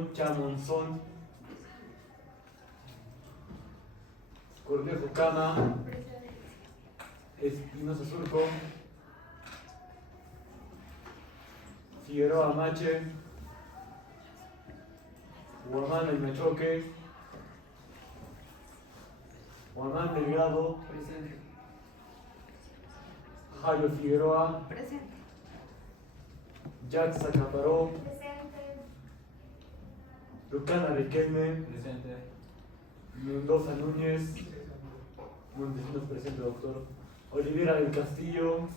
Concha Monzón, Cornejo Cama, Espinosa Surco, Figueroa Mache, Guamán El Mechoque, Guamán Delgado, Presente. Jairo Figueroa, Presente. Jack Sacaparó, Presente. Lucana Riquelme, Presente. Mendoza Núñez, Montesinos presente, doctor. Olivera del Castillo,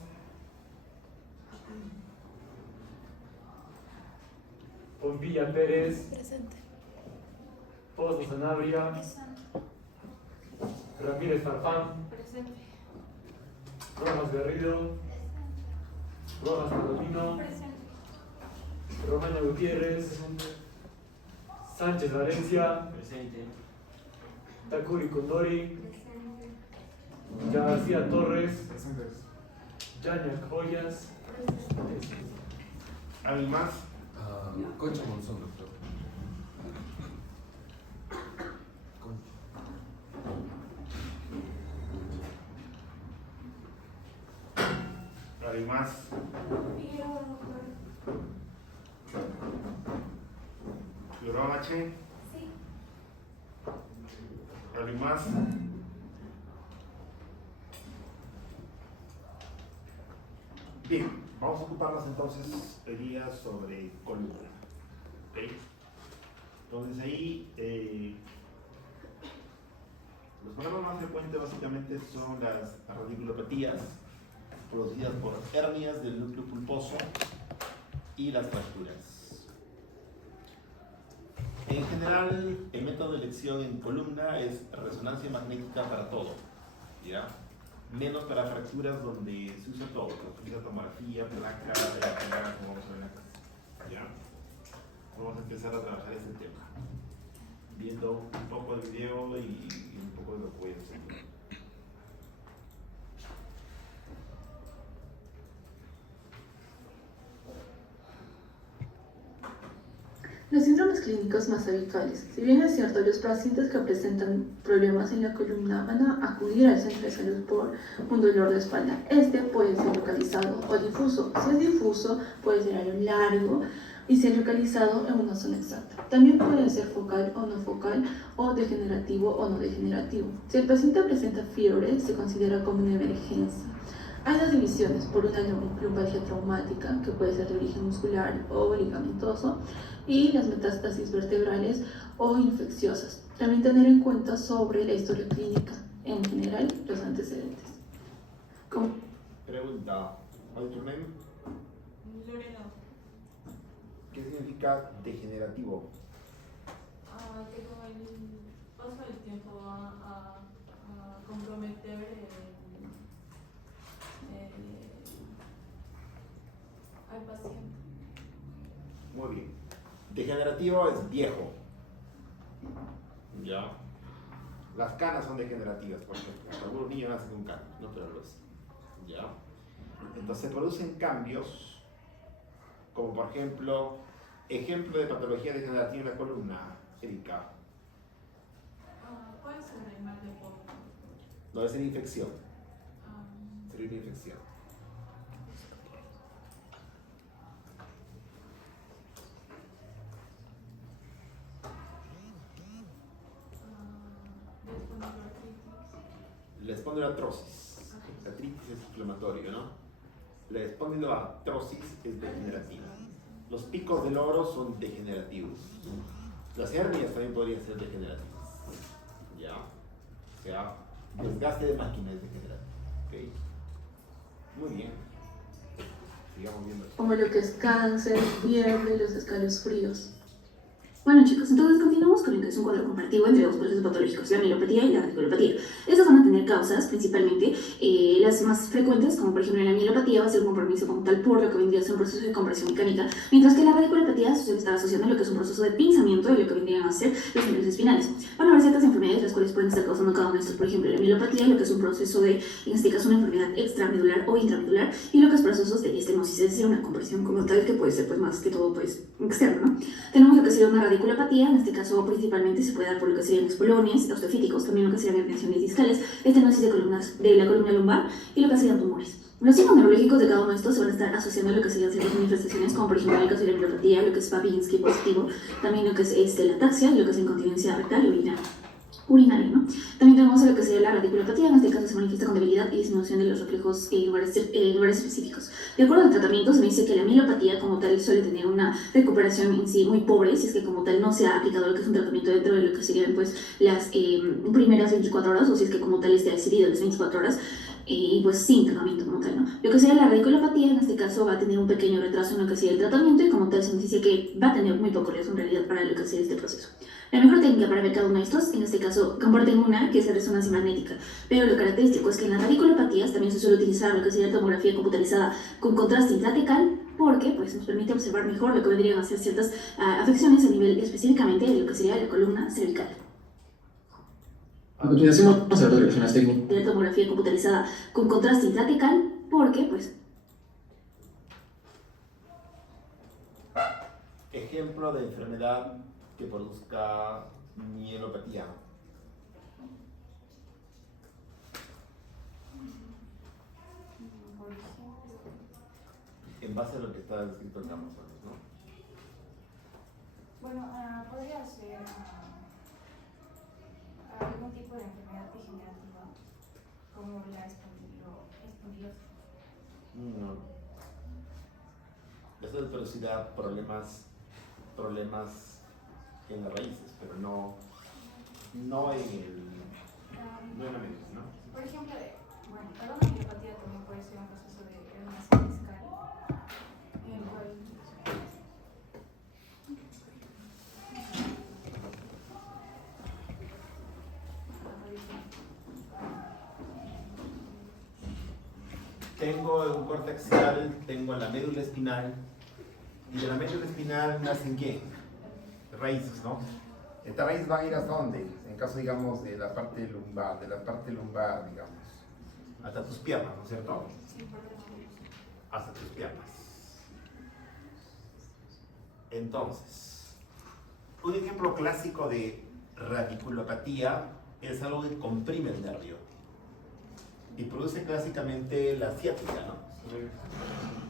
Pompilla Pérez, Presente. Pozo Sanabria, Presente. Ramírez Farfán, Presente. Rojas Garrido, Rojas Palomino, Presente. Romano Gutiérrez, Sánchez Valencia, Presente. Takuri Condori, Presente. García Torres, Presente. Yaña Joyas, ¿Alguien más? Concha Monzón, doctor. ¿Alguien más? Figueroa, doctor. ¿Figueroa Mache? Sí. ¿Alguien más? Bien, vamos a ocuparnos entonces hoy día sobre columna. ¿Ok? Entonces ahí los problemas más frecuentes básicamente son las radiculopatías producidas por hernias del núcleo pulposo y las fracturas. En general, el método de elección en columna es resonancia magnética para todo, ¿ya? Menos para fracturas donde se usa todo, se usa tomografía, placa, como vamos a ver acá, ¿ya? Vamos a empezar a trabajar este tema, viendo un poco de video y un poco de lo que voy a enseñar. Los síndromes clínicos más habituales. Si bien es cierto, los pacientes que presentan problemas en la columna van a acudir al centro de salud por un dolor de espalda. Este puede ser localizado o difuso. Si es difuso, puede ser a lo largo y ser localizado en una zona exacta. También puede ser focal o no focal, o degenerativo o no degenerativo. Si el paciente presenta fiebre, se considera como una emergencia. Hay dos divisiones, por una lumbalgia traumática, que puede ser de origen muscular o ligamentoso, y las metástasis vertebrales o infecciosas. También tener en cuenta sobre la historia clínica, en general, los antecedentes. ¿Cómo? Pregunta, ¿otro name? Lorena. ¿Qué significa degenerativo? Que con el paso del tiempo va a comprometer al paciente. Muy bien. Degenerativo es viejo. Ya. Las canas son degenerativas, por ejemplo. Algunos niños nacen con canas, no pero los. Ya. Entonces se producen cambios, como por ejemplo, ejemplo de patología degenerativa en la columna, Erika. ¿Cuál es el mal de polvo? No debe ser infección. Sería una infección. La espondiloartrosis. La artritis es inflamatorio, ¿no? La espondiloartrosis es degenerativa. Los picos del oro son degenerativos. Las hernias también podrían ser degenerativas. ¿Ya? O sea, desgaste de máquina es degenerativo. ¿Ok? Muy bien. Sigamos viendo. Como lo que es cáncer, fiebre, los escalofríos. Bueno chicos, entonces continuamos con lo que es un cuadro comparativo entre dos procesos patológicos, la mielopatía y la radiculopatía. Estas van a tener causas, principalmente las más frecuentes, como por ejemplo en la mielopatía va a ser un compromiso como tal por lo que vendría a ser un proceso de compresión mecánica, mientras que la radiculopatía suele estar asociada a lo que es un proceso de pinzamiento de lo que vendrían a ser los ganglios espinales. Van a haber ciertas enfermedades las cuales pueden estar causando cada uno de estos, por ejemplo la mielopatía, lo que es un proceso de, en este caso, una enfermedad extramedular o intramedular, y lo que es procesos de estenosis, es decir, una compresión como tal que puede ser pues más que todo pues externo, ¿no? Tenemos lo que sería una radiculopatía, en este caso principalmente se puede dar por lo que serían espolones, osteofíticos, también lo que serían tensiones discales, estenosis de la columna lumbar y lo que serían tumores. Los signos neurológicos de cada uno de estos se van a estar asociando a lo que serían ciertas manifestaciones, como por ejemplo el caso de la neuropatía, lo que es Babinski positivo, también lo que es la ataxia y lo que es incontinencia rectal y urinaria, ¿no? También tenemos lo que sería la radiculopatía, en este caso se manifiesta con debilidad y disminución de los reflejos en lugares específicos. De acuerdo al tratamiento, se me dice que la mielopatía como tal suele tener una recuperación en sí muy pobre, si es que como tal no se ha aplicado lo que es un tratamiento dentro de lo que serían pues las primeras 24 horas, o si es que como tal esté accedido las 24 horas, y pues sin tratamiento como tal, ¿no? Lo que sería la radiculopatía en este caso va a tener un pequeño retraso en lo que sería el tratamiento y como tal se nos dice que va a tener muy poco riesgo en realidad para lo que sería este proceso. La mejor técnica para ver cada uno de estos, en este caso, comparten una que es la resonancia magnética, pero lo característico es que en las radiculopatías también se suele utilizar lo que sería la tomografía computarizada con contraste intratecal porque pues, nos permite observar mejor lo que vendrían a ser ciertas afecciones a nivel específicamente de lo que sería la columna cervical. A continuación vamos a ver las técnicas. La tomografía computarizada con contraste intratecal porque pues Ejemplo de enfermedad que produzca mielopatía. En base a lo que está escrito acá más o menos, ¿no? Bueno, podría ser algún tipo de enfermedad degenerativa, como la espondiosis. No. Esto es producirá problemas en las raíces, pero no en la mente, ¿no? Por ejemplo, bueno, para una mielopatía también puede ser un proceso de hernia discal, en el cual Tengo un corte axial, tengo la médula espinal, y de la médula espinal nacen ¿qué? Raíces, ¿no? Esta raíz va a ir hasta dónde, en caso, digamos, de la parte lumbar, digamos. Hasta tus piernas, ¿no es cierto? Hasta tus piernas. Entonces, un ejemplo clásico de radiculopatía es algo que comprime el nervio y produce clásicamente la ciática, ¿no?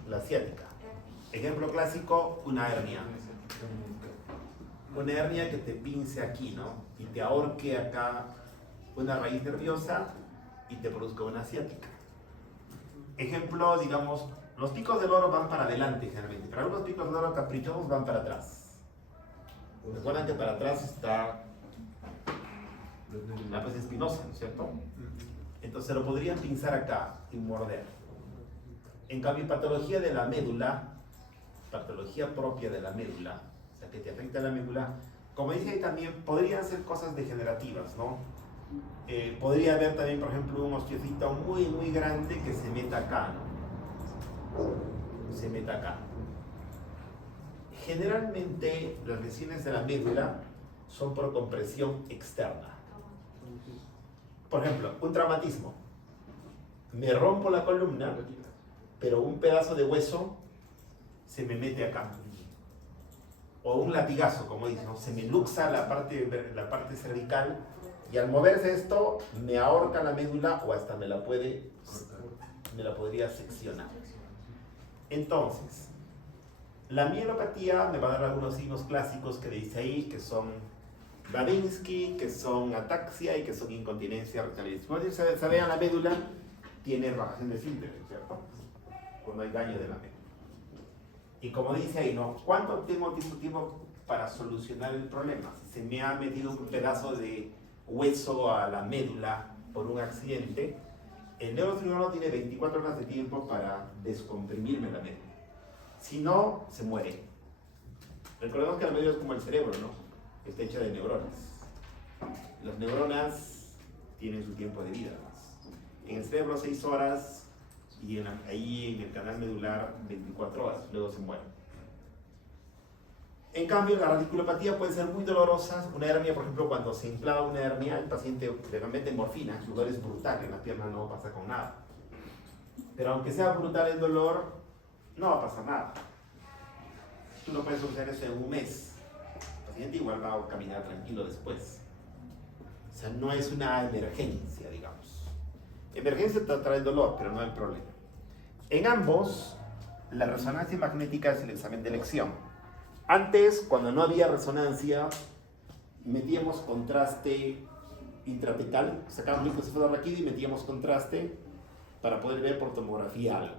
La ciática. Ejemplo clásico, una hernia. Una hernia que te pince aquí, ¿no? Y te ahorque acá una raíz nerviosa y te produzca una ciática. Ejemplo, digamos, los picos del oro van para adelante generalmente, pero algunos picos del oro caprichosos van para atrás. Recuerdan que para atrás está la raíz espinosa, ¿no es cierto? Entonces lo podrían pinzar acá y morder. En cambio, patología de la médula, patología propia de la médula, o sea, que te afecta la médula, como dice ahí también, podrían ser cosas degenerativas, ¿no? Podría haber también, por ejemplo, un osteocito muy, muy grande que se meta acá, ¿no? Se meta acá. Generalmente, las lesiones de la médula son por compresión externa. Por ejemplo, un traumatismo. Me rompo la columna, pero un pedazo de hueso se me mete acá. O un latigazo, como dicen, ¿no? Se me luxa la parte cervical y al moverse esto me ahorca la médula o hasta me la podría seccionar. Entonces, la mielopatía me va a dar algunos signos clásicos que dice ahí, que son Babinski, que son ataxia y que son incontinencia rectal. Cuando se vea la médula, tiene bajación de esfínteres, ¿cierto? Cuando hay daño de la médula. Y como dice ahí, ¿no? ¿Cuánto tengo tiempo para solucionar el problema? Si se me ha metido un pedazo de hueso a la médula por un accidente, el neurocirujano tiene 24 horas de tiempo para descomprimirme la médula. Si no, se muere. Recordemos que la médula es como el cerebro, ¿no? Está hecha de neuronas. Las neuronas tienen su tiempo de vida, ¿no? En el cerebro 6 horas y ahí en el canal medular 24 horas, luego se muere. En cambio, la radiculopatía puede ser muy dolorosa. Una hernia, por ejemplo, cuando se inflama una hernia, el paciente le mete morfina, el dolor es brutal, en la pierna no pasa con nada. Pero aunque sea brutal el dolor, no va a pasar nada. Tú no puedes solucionar eso en un mes. El paciente igual va a caminar tranquilo después. O sea, no es una emergencia, digamos. Emergencia tratará el dolor, pero no el problema. En ambos, la resonancia magnética es el examen de elección. Antes, cuando no había resonancia, metíamos contraste intratecal, sacábamos microcefalorraquídeo y metíamos contraste para poder ver por tomografía algo.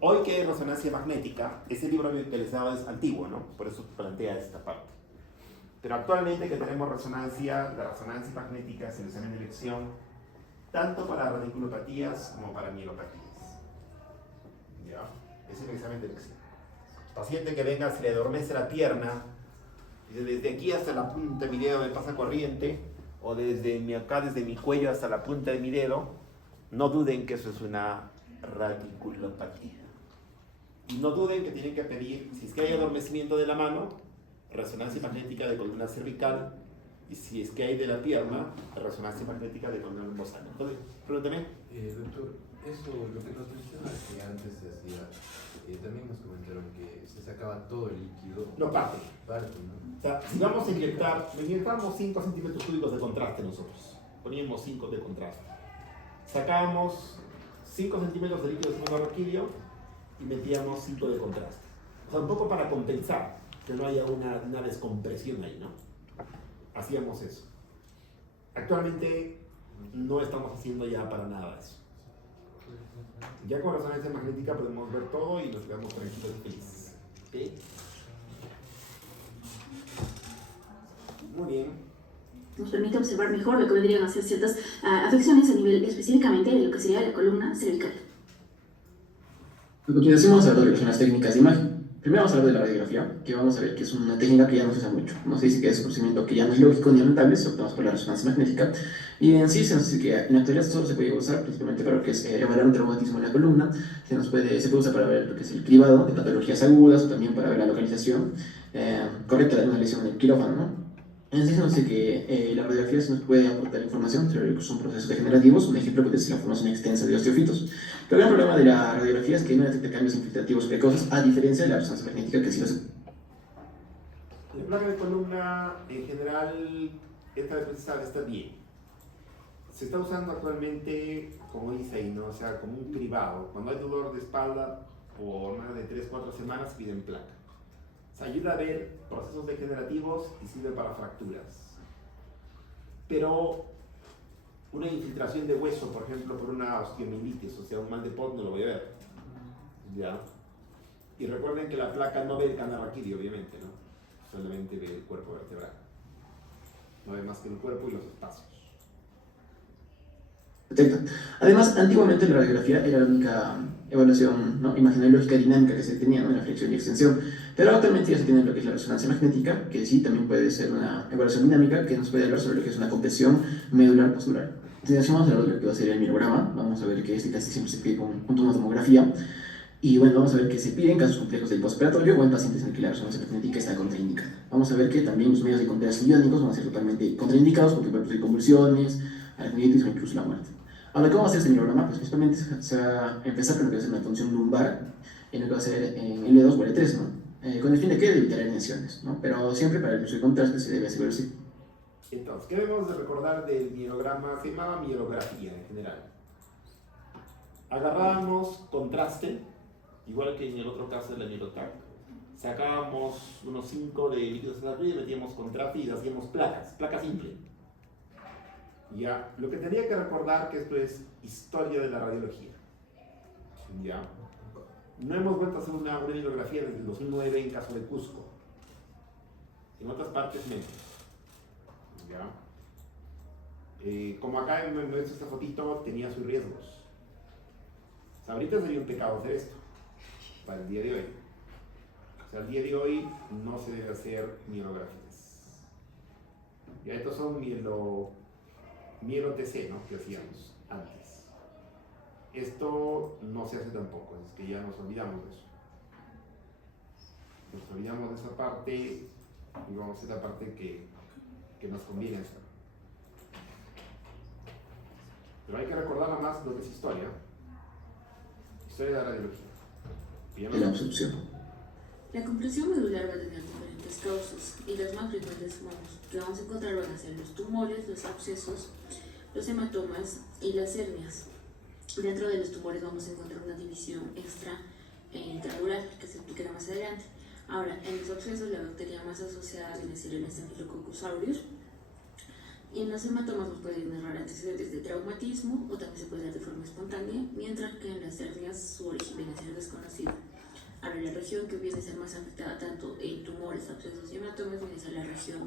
Hoy que hay resonancia magnética, ese libro que les daba es antiguo, ¿no? Por eso plantea esta parte. Pero actualmente que tenemos resonancia, la resonancia magnética es el examen de elección tanto para radiculopatías como para mielopatías. ¿Ya? Es el examen de elección. Paciente que venga, se le adormece la pierna, dice, desde aquí hasta la punta de mi dedo me pasa corriente, o acá desde mi cuello hasta la punta de mi dedo, no duden que eso es una radiculopatía. Y no duden que tienen que pedir, si es que hay adormecimiento de la mano, resonancia magnética de columna cervical, y si es que hay de la pierna, resonancia magnética de columna lumbosal. Entonces, pregúntame. Doctor, eso, lo que nos menciona que antes se hacía, también nos comentaron que se sacaba todo el líquido. No, parte. Parte, ¿no? O sea, si vamos a inyectábamos 5 centímetros cúbicos de contraste nosotros. Poníamos 5 de contraste. Sacábamos 5 centímetros de líquido cefalorraquídeo y metíamos 5 de contraste. O sea, un poco para compensar, que no haya una descompresión ahí, ¿no? Hacíamos eso. Actualmente no estamos haciendo ya para nada eso. Ya con resonancia magnética podemos ver todo y nos quedamos tranquilos y felices. ¿Sí? Muy bien. Nos permite observar mejor lo que vendrían a ser ciertas afecciones a nivel específicamente de lo que sería la columna cervical. A continuación vamos a hablar de las técnicas de imagen. Primero vamos a hablar de la radiografía, que vamos a ver que es una técnica que ya no se usa mucho. Nos dice que es un procedimiento que ya no es lógico ni rentable, se optamos por la resonancia magnética. Y en sí se nos dice que en la actualidad solo se puede usar principalmente para lo que es evaluar un traumatismo en la columna. Se puede usar para ver lo que es el cribado de patologías agudas o también para ver la localización correcta de una lesión en el quirófano, ¿no? En sí se nos dice que la radiografía se nos puede aportar información sobre lo que son procesos degenerativos. Un ejemplo puede ser la formación extensa de osteofitos. Pero el gran problema de la radiografía es que no detecta cambios infiltrativos precoces, a diferencia de la resonancia magnética que sí lo hace. La placa de columna, en general, está bien. Se está usando actualmente, como dice ahí, ¿no? O sea, como un cribado. Cuando hay dolor de espalda por más de 3-4 semanas, piden placa. Se ayuda a ver procesos degenerativos y sirve para fracturas. Pero una infiltración de hueso, por ejemplo, por una osteomielitis, o sea, un mal de Pot, no lo voy a ver. ¿Ya? Y recuerden que la placa no ve el canal raquídeo, obviamente, ¿no? Solamente ve el cuerpo vertebral. No ve más que el cuerpo y los espacios. Detecta. Además, antiguamente la radiografía era la única evaluación, ¿no?, imagenológica dinámica que se tenía, ¿no?, en la flexión y extensión. Pero actualmente ya se tiene lo que es la resonancia magnética, que sí también puede ser una evaluación dinámica que nos puede hablar sobre lo que es una compresión medular postural. Entonces, vamos a hablar de lo que va a ser el mielograma. Vamos a ver que este casi siempre se pide junto a una tomografía. Y bueno, vamos a ver que se pide en casos complejos del postoperatorio o en pacientes en que la resonancia magnética está contraindicada. Vamos a ver que también los medios de contraste iónicos van a ser totalmente contraindicados porque pueden producir convulsiones, aracniditis o incluso la muerte. Ahora, ¿cómo va a ser este mielograma? Pues principalmente se va a empezar con lo que va a ser una función lumbar en lo que va a ser en L2 o L3, ¿no? Con el fin de que de evitar herniaciones, ¿no? Pero siempre para el uso de contraste se debe asegurar así. Entonces, ¿qué debemos de recordar del mielograma? Se llamaba mielografía en general. Agarrábamos contraste, igual que en el otro caso de la mielotac. Sacábamos unos 5 de líquidos de arriba y metíamos contraste y hacíamos placa simple. Ya, lo que tenía que recordar que esto es historia de la radiología. Ya. No hemos vuelto a hacer una mielografía desde el 2009 en caso de Cusco. En otras partes menos. ¿Ya? Como acá en esta fotito tenía sus riesgos. O sea, ahorita sería un pecado hacer esto para el día de hoy. O sea, el día de hoy no se debe hacer mielografías. Ya, estos son mielo-TC, ¿no?, que hacíamos antes. Esto no se hace tampoco, es que ya nos olvidamos de eso. Nos olvidamos de esa parte y vamos a hacer la parte que nos conviene hacer. Pero hay que recordar nada más lo que es historia de la radiología. De la absorción. La compresión medular va a tener diferentes diferentes causas y las más frecuentes que vamos a encontrar van a ser los tumores, los abscesos, los hematomas y las hernias. Dentro de los tumores vamos a encontrar una división intramural que se explicará más adelante. Ahora, en los abscesos la bacteria más asociada viene a ser el Staphylococcus aureus. Y en los hematomas nos pueden narrar antecedentes de traumatismo o también se puede dar de forma espontánea, mientras que en las hernias su origen viene a ser desconocido. Ahora, la región que viene a ser más afectada tanto en tumores, abscesos y hematomas viene a ser la región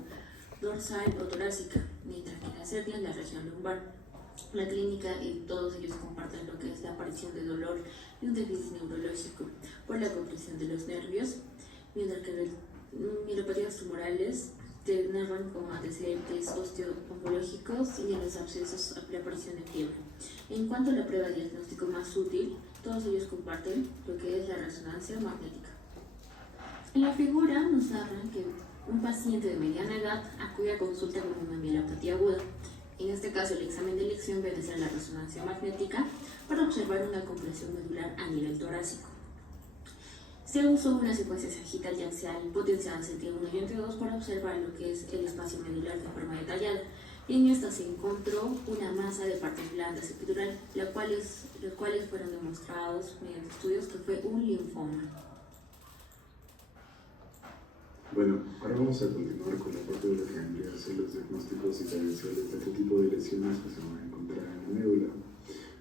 dorsal o torácica, mientras que en las hernias la región lumbar. La clínica y todos ellos comparten lo que es la aparición de dolor y un déficit neurológico por la compresión de los nervios, mientras que en mielopatías tumorales te narran como antecedentes osteooncológicos y en los abscesos la aparición de fiebre. En cuanto a la prueba de diagnóstico más útil, todos ellos comparten lo que es la resonancia magnética. En la figura nos narran que un paciente de mediana edad acude a consulta con una mielopatía aguda. En este caso, el examen de elección viene a ser la resonancia magnética para observar una compresión medular a nivel torácico. Se usó una secuencia sagital y axial potenciada en sentido 1 y en 2 para observar lo que es el espacio medular de forma detallada. Y en esta se encontró una masa de partes blandas epidural, los cuales fueron demostrados mediante estudios que fue un linfoma. Bueno, ahora vamos a continuar con la parte de lo que vendría a ser los diagnósticos diferenciales de qué tipo de lesiones que se van a encontrar en la médula.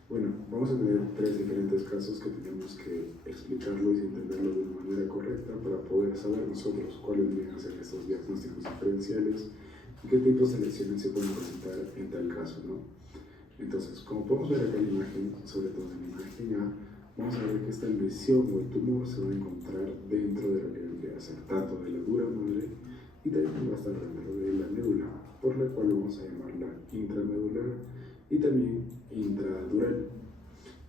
Bueno, vamos a tener 3 diferentes casos que tenemos que explicarlos y entenderlo de una manera correcta para poder saber nosotros cuáles deben ser estos diagnósticos diferenciales y qué tipos de lesiones se pueden presentar en tal caso, ¿no? Entonces, como podemos ver acá en la imagen, sobre todo en la imagen A, vamos a ver que esta lesión o el tumor se va a encontrar dentro de lo que vendría a ser tanto de la dura madre y también va a estar dentro de la médula, por la cual vamos a llamarla intramedular y también intradural.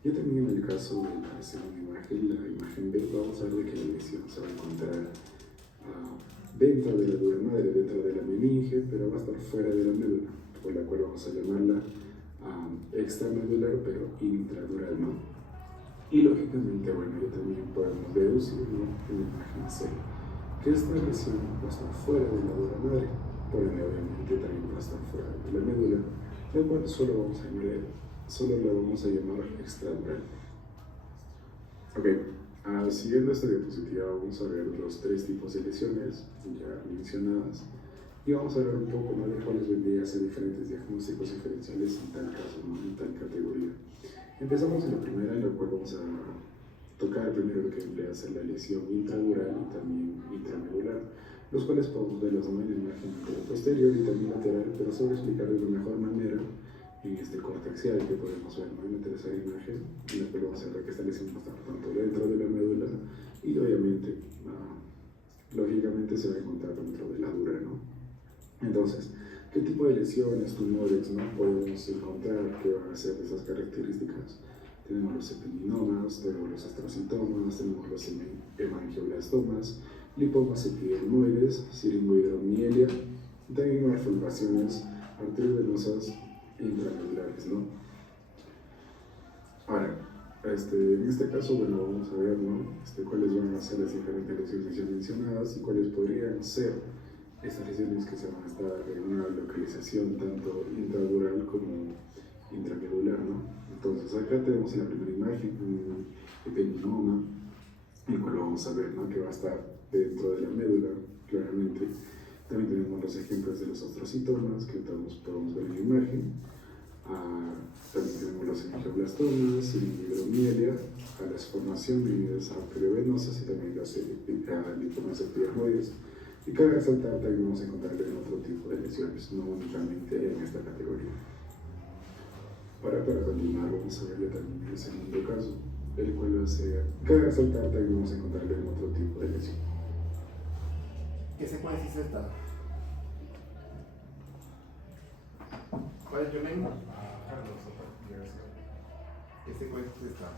Ya también en el caso de la segunda imagen, la imagen B, vamos a ver que la lesión se va a encontrar dentro de la dura madre, dentro de la meninge, pero va a estar fuera de la médula, por la cual vamos a llamarla extramedular, pero intradural, ¿no? Y lógicamente, bueno, ya también podemos deducir, ¿no?, en la imagen C, que esta lesión va a estar fuera de la dura madre, por ende obviamente también va a estar fuera de la médula, la cual solo la vamos a llamar extradural. Ok, siguiendo esta diapositiva vamos a ver los 3 tipos de lesiones ya mencionadas y vamos a hablar un poco más de cuáles vendrían a ser diferentes diagnósticos diferenciales en tal caso, ¿no?, en tal categoría. Empezamos en la primera, en la cual vamos a tocar primero lo que vendría a ser la lesión intradural y también intramedular, los cuales podemos verlos en la imagen posterior y también lateral, pero se va a explicar de la mejor manera en este corte axial que podemos ver, ¿no?, en la tercera imagen, en la cual vamos a ver que esta lesión va a estar tanto dentro de la médula y obviamente, lógicamente se va a encontrar dentro de la dura, ¿no? Entonces, ¿qué tipo de lesiones, tumores, no podemos encontrar que van a ser de esas características? Tenemos los epidenomas, tenemos los astrocitomas, tenemos los hemangioblastomas, lipomas epidermoides, siringohidromielia, y también malformaciones arteriovenosas intramedulares, ¿no? Ahora, en este caso, bueno, vamos a ver, ¿no?, cuáles van a ser las diferentes lesiones ya mencionadas y cuáles podrían ser estas lesiones que se van a estar en una localización tanto intradural como intramedular, ¿no? Entonces acá tenemos en la primera imagen un ependioma, el cual vamos a ver, ¿no?, que va a estar dentro de la médula, claramente. También tenemos los ejemplos de los astrocitomas que podemos ver en la imagen. También tenemos los hemangioblastomas, siringohidromielia, las formaciones arteriovenosas y también los lipomas epidermoides. Y cabe resaltar también vamos a encontrar en otro tipo de lesiones, no únicamente en esta categoría. Ahora, para continuar, vamos a ver ya también el segundo caso, el cual va a ser, cabe resaltar también vamos a encontrar en otro tipo de lesión. ¿Qué secuencia es esta? ¿Cuál es tu nombre? Carlos. ¿Qué secuencia es esta?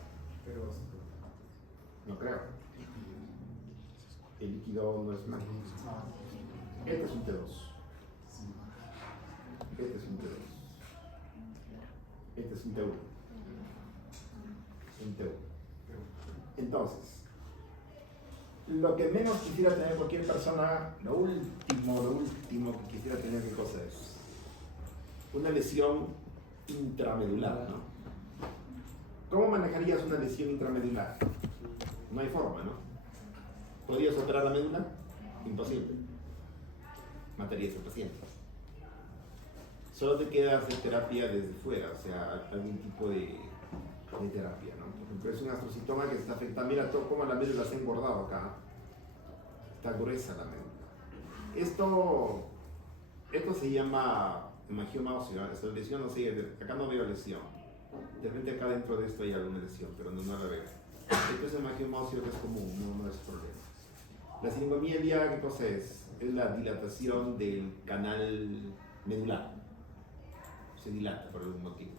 No creo. El líquido no es magnético. Este es un T2. Este es un T2. Este es un T1. Un T1. Entonces, Lo que menos quisiera tener cualquier persona, lo último que quisiera tener, ¿qué cosa es? Una lesión intramedular, ¿no? ¿Cómo manejarías una lesión intramedular? No hay forma, ¿no? ¿Podrías operar la médula? Imposible. Matarías al paciente. Solo te queda hacer terapia desde fuera, o sea, algún tipo de terapia, ¿no? Por ejemplo, es un astrocitoma que se está afectando. Mira todo cómo la médula se ha engordado acá. Está gruesa la médula. Esto se llama hemangioma óseo. Esta lesión, no sé, acá no veo lesión. De repente acá dentro de esto hay alguna lesión, pero no la veo. Esto es hemangioma óseo que es común, no es problema. La siringomielia, ¿qué cosa es? Es la dilatación del canal medular. Se dilata por algún motivo.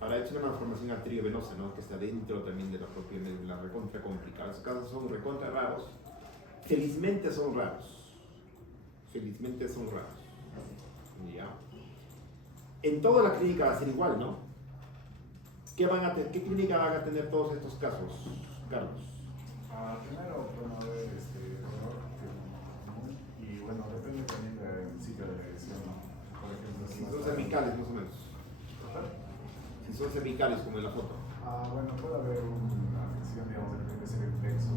Ahora, es una malformación arteriovenosa, ¿no? Que está dentro también de la propia médula, recontra complicada. Esos casos son recontra raros. Felizmente son raros. Felizmente son raros. ¿Ya? En toda la clínica va a ser igual, ¿no? ¿Qué clínica van a tener todos estos casos, Carlos? Primero, bueno, ver dolor y bueno, depende también del sitio de la lesión, ¿no? Por ejemplo, Si son cervicales, más o menos. Si son cervicales, como en la foto. Bueno, puede haber una afección, digamos, de ser el plexo,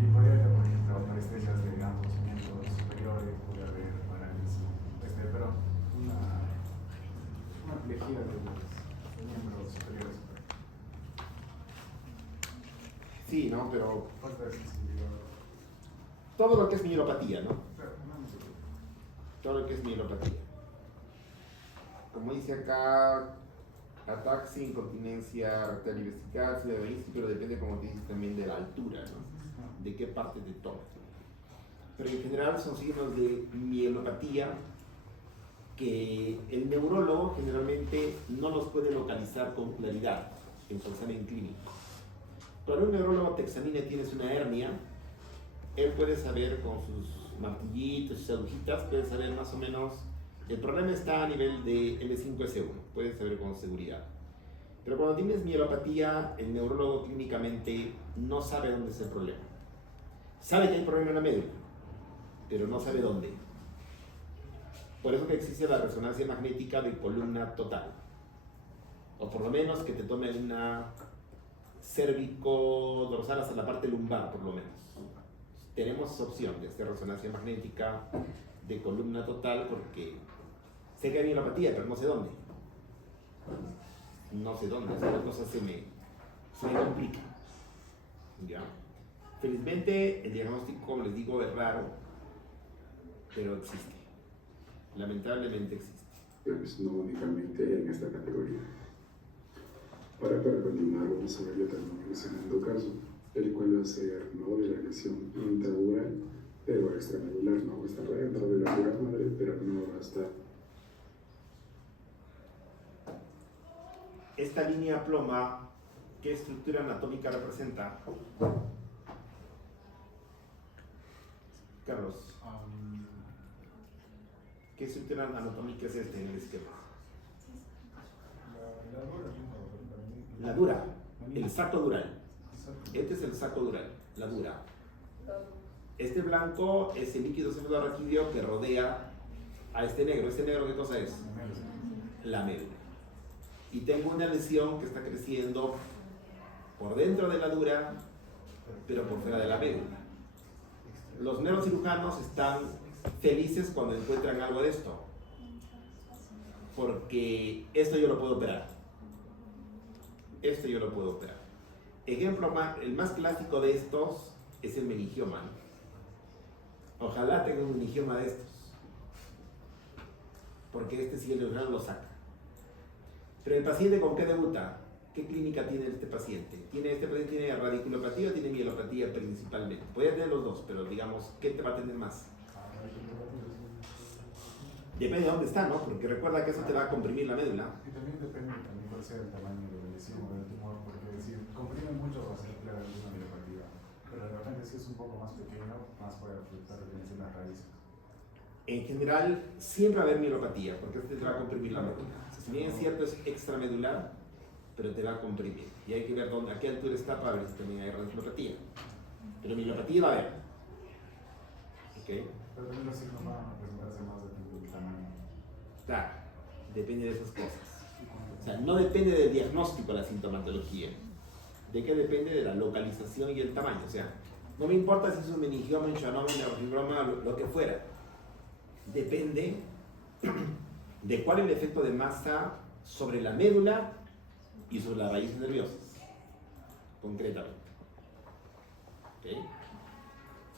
y podría haber, por ejemplo, parestesias de ambos miembros superiores, puede haber parálisis, pero una plejía de los miembros superiores. Sí, ¿no? Pero Falta de sensibilidad. todo lo que es mielopatía, ¿no? Todo lo que es mielopatía. Como dice acá, ataxia, incontinencia rectal y vesical, flujo de Vinci, pero depende, como te dices, también de la altura, ¿no? De qué parte te toma. Pero en general son signos de mielopatía que el neurólogo generalmente no los puede localizar con claridad en su examen clínico. Cuando un neurólogo te examina y tienes una hernia, él puede saber con sus martillitos, sus agujitas, puede saber más o menos. El problema está a nivel de L5S1, puede saber con seguridad. Pero cuando tienes mielopatía, el neurólogo clínicamente no sabe dónde es el problema. Sabe que hay problema en la médula, pero no sabe dónde. Por eso que existe la resonancia magnética de columna total. O por lo menos que te tome una cérvico-dorsal hasta la parte lumbar, por lo menos. Tenemos esa opción de hacer resonancia magnética de columna total porque sé que hay mielopatía, pero no sé dónde. No sé dónde, esa cosa se me complica. ¿Ya? Felizmente el diagnóstico, como les digo, es raro, pero existe. Lamentablemente existe. Pues no únicamente en esta categoría. Para continuar, vamos a ver ya también el segundo caso, el cual va a ser no de la lesión intradural, pero extramedular, no está dentro de la dura madre, pero no va a estar. Esta línea ploma, ¿qué estructura anatómica representa? Carlos, ¿qué estructura anatómica es en el esquema? La dura, el saco dural. Este es el saco dural, la dura. Este blanco es el líquido cefalorraquídeo que rodea a este negro. ¿Este negro qué cosa es? La médula. Y tengo una lesión que está creciendo por dentro de la dura, pero por fuera de la médula. Los neurocirujanos están felices cuando encuentran algo de esto, porque esto yo lo puedo operar. Esto yo lo puedo operar. Ejemplo, el más clásico de estos es el meningioma, ¿no? Ojalá tenga un meningioma de estos, porque este sí el neurocirujano lo saca. Pero el paciente, ¿con qué debuta? ¿Qué clínica tiene este paciente? ¿Este paciente tiene radiculopatía o tiene mielopatía principalmente? Puede tener los dos, pero digamos, ¿qué te va a tener más? Depende de dónde está, ¿no? Porque recuerda que eso te va a comprimir la médula. Y también depende cuál sea el tamaño de la lesión o del tumor, porque si comprime mucho va a ser clara alguna mielopatía, pero de repente si es un poco más pequeño, más puede afectar la raíz. En general, siempre va a haber mielopatía, porque este te va a comprimir la médula. Si bien es cierto, es extramedular, pero te va a comprimir. Y hay que ver a qué altura está para ver si también hay radiculopatía. Pero mielopatía va a haber. ¿Ok? Pero también los signos van a presentarse más del tamaño. Claro, depende de esas cosas. O sea, no depende del diagnóstico la sintomatología. ¿De qué depende? De la localización y el tamaño. O sea, no me importa si es un meningioma, un schwannoma, un neurofibroma, lo que fuera. Depende de cuál es el efecto de masa sobre la médula y sobre las raíces nerviosas, concretamente. ¿Okay?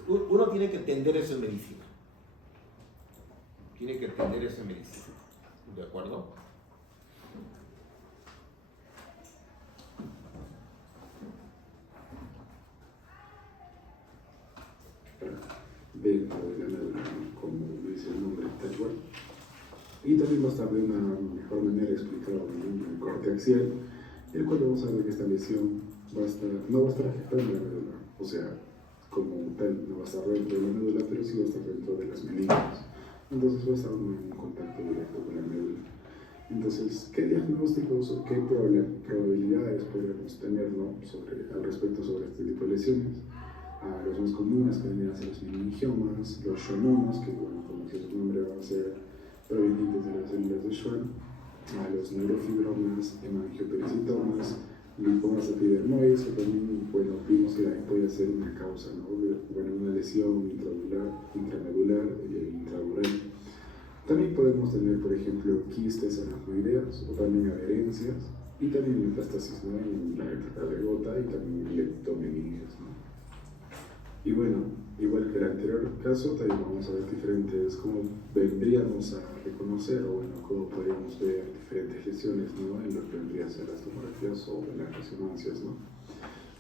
Uno tiene que entender eso en medicina. Tiene que entender eso en medicina. ¿De acuerdo? Dentro de la médula, ¿no? Como dice el nombre, tal cual. Y también va a estar de una mejor manera explicado en el corte axial, el cual vamos a ver que esta lesión no va a estar afectando la médula, o sea, como tal, no va a estar dentro de la médula, pero sí va a estar dentro de las meninges. Entonces va a estar en contacto directo con la médula. Entonces, ¿qué diagnósticos o qué probabilidades podemos tener, ¿no? Al respecto sobre este tipo de lesiones? Los más comunes que vendrían a ser los meningiomas, los schwannomas, que bueno, como dice su nombre van a ser provenientes de las células de Schwann, los neurofibromas, hemangiopericitomas, linfomas epidermoides, que también, bueno, vimos que puede ser una causa, ¿no? Bueno, una lesión intramedular y intradural. También podemos tener, por ejemplo, quistes aracnoideas o también adherencias y también metástasis, ¿no? En la época de gota y también leptomeninges, ¿no? Y bueno, igual que el anterior caso, también vamos a ver diferentes, cómo vendríamos a reconocer, o bueno, cómo podríamos ver diferentes lesiones, ¿no? En lo que vendría a ser las tomografías o en las resonancias, ¿no?